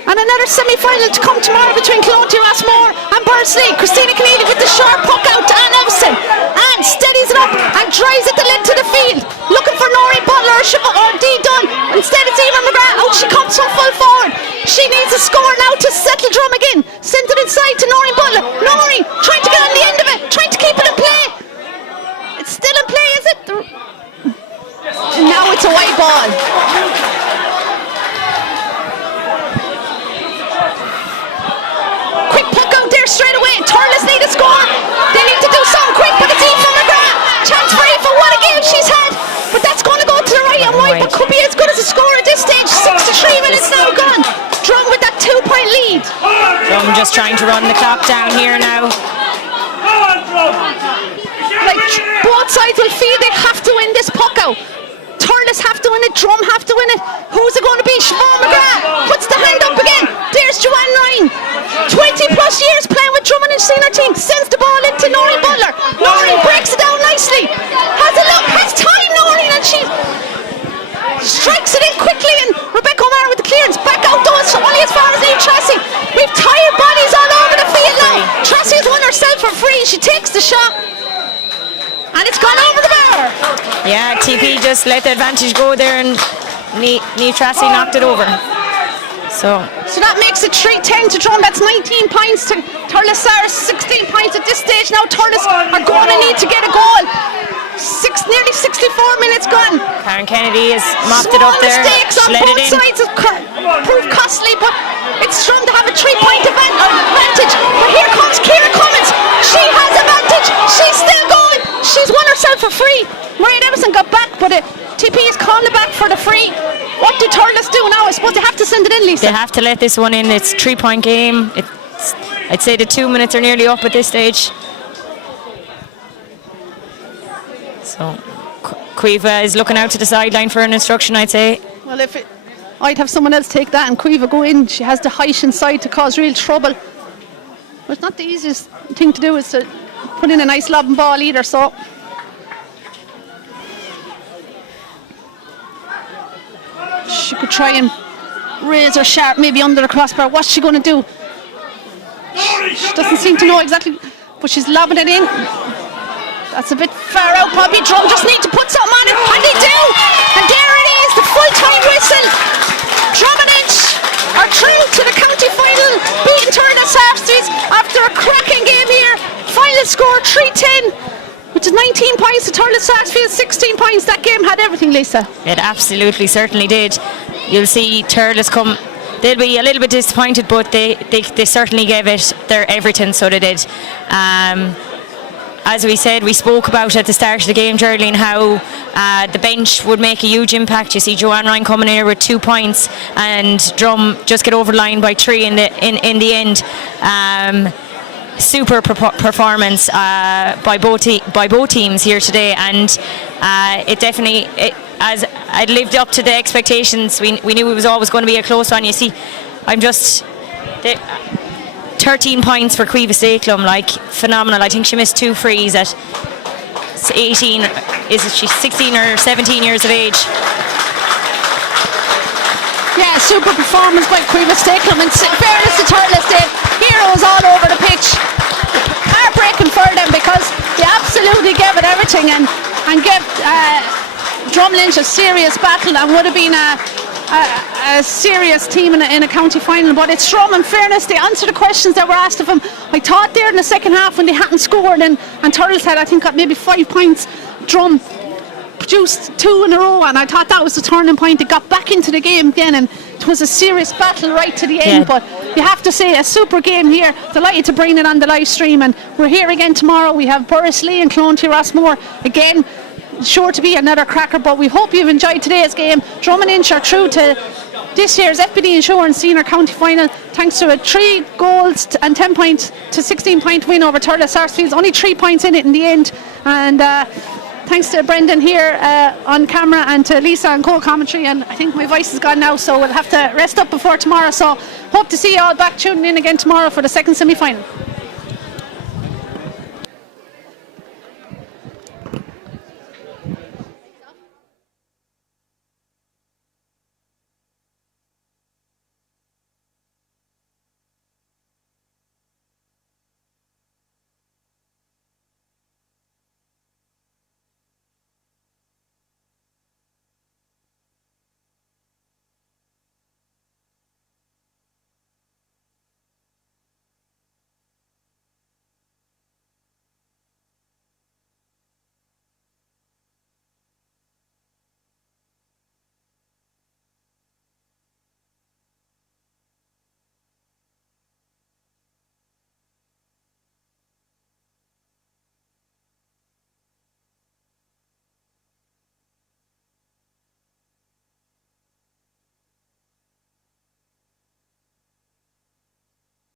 And another semi-final to come tomorrow between Clonty Rossmore and Bursley. Christina Keneally with the sharp puck out to Anne Evson and steadies it up and drives it the length of the field, looking for Noreen Butler or Dee Dunn. Instead it's Eva McGrath. Out she comes from full forward. She needs a score now to settle Drum again. Sent it inside to Noreen Butler. Noreen trying to get on the end of it, trying to keep it in play. It's still in play, is it? Now it's a white ball. Quick puck out there straight away. Thurles need a score. They need to do something quick, but it's Aoife McGrath. Chance for Aoife. What a game she's had. But that's going to go to the right and wide, but could be as good as a score at this stage. 63 minutes now gone. Drum with that 2-point lead. Drum just trying to run the clock down here now. Like, both sides will feel they have to win this puck out. Thurles have to win it, Drum have to win it. Who's it going to be? Siobhan McGrath puts the hand up again. There's Joanne Ryan. 20 plus years playing with Drummond and senior team. Sends the ball into Noreen Butler. Noreen breaks it down nicely. Has a look, has time, Noreen, and she strikes it in quickly. And Rebecca O'Mara with the clearance. Back out those only as far as Niamh Tracy. We've tired bodies all over the field now. Tracy has won herself for free. She takes the shot. And it's gone over the bar. Yeah, TP just let the advantage go there and Niamh Tracy knocked it over. So that makes it 3-10 to Drum. That's 19 points to Thurles Sarsfields, 16 points at this stage. Now Thurles are going to need to get a goal. Nearly 64 minutes gone. Karen Kennedy has mopped it Small up there. mistakes on both sides have proved costly, but it's Drum to have a 3-point advantage. But here comes Ciara Cummins. She has advantage. She's still going. She's won herself for free. Marian Emerson got back, but TP is calling it back for the free. What do Thurles do now? I suppose they have to send it in, Lisa. They have to let this one in. It's a 3-point game. I'd say the 2 minutes are nearly up at this stage. So Caoimhe is looking out to the sideline for an instruction, I'd say. Well, I'd have someone else take that and Caoimhe go in. She has the height inside to cause real trouble. But it's not the easiest thing to do is to put in a nice lobbing ball either, so She could try and raise her sharp, maybe under the crossbar. What's she going to do? She doesn't seem to know exactly, but she's lobbing it in. That's a bit far out. Poppy Drum just need to put something on it, and they do. And there it is, the full-time whistle. Drum and Inch are through to the county final, beating Thurles Sarsfields after a cracking game here. Final score 3-10, which is 19 points to Thurles Sarsfields, 16 points. That game had everything, Lisa. It absolutely certainly did. You'll see Thurles come. They'll be a little bit disappointed, but they certainly gave it their everything, so they did. As we said, we spoke about at the start of the game, Geraldine, how the bench would make a huge impact. You see Joanne Ryan coming in here with 2 points, and Drum just get over the line by 3 in the end. Super performance by both teams here today, and it definitely as it lived up to the expectations. We knew it was always going to be a close one. You see, 13 points for Cuevas Aclum, like phenomenal. I think she missed 2 frees at 18. Is she 16 or 17 years of age? Yeah, super performance by Cuevas Aclum, and fairness to Thurles, they heroes all over the pitch. Heartbreaking for them because they absolutely gave it everything and gave Drumlinch a serious battle, and would have been a serious team in a county final. But it's Drum, in fairness, they answered the questions that were asked of them. I thought there in the second half when they hadn't scored and Thurles had, I think, got maybe 5 points, Drum produced 2 in a row, and I thought that was the turning point. They got back into the game again, and it was a serious battle right to the end. But you have to say, a super game here. Delighted to bring it on the live stream, and we're here again tomorrow. We have Borrislee and Clonty Rossmore again. Sure to be another cracker, but we hope you've enjoyed today's game. Drum and Inch are through to this year's FBD Insurance Senior County Final thanks to a 3 goals and 10 point to 16 point win over Thurles Sarsfields. Only 3 points in it in the end, and thanks to Brendan here on camera and to Lisa on co-commentary. And I think my voice is gone now, so we'll have to rest up before tomorrow. So hope to see you all back tuning in again tomorrow for the second semi-final.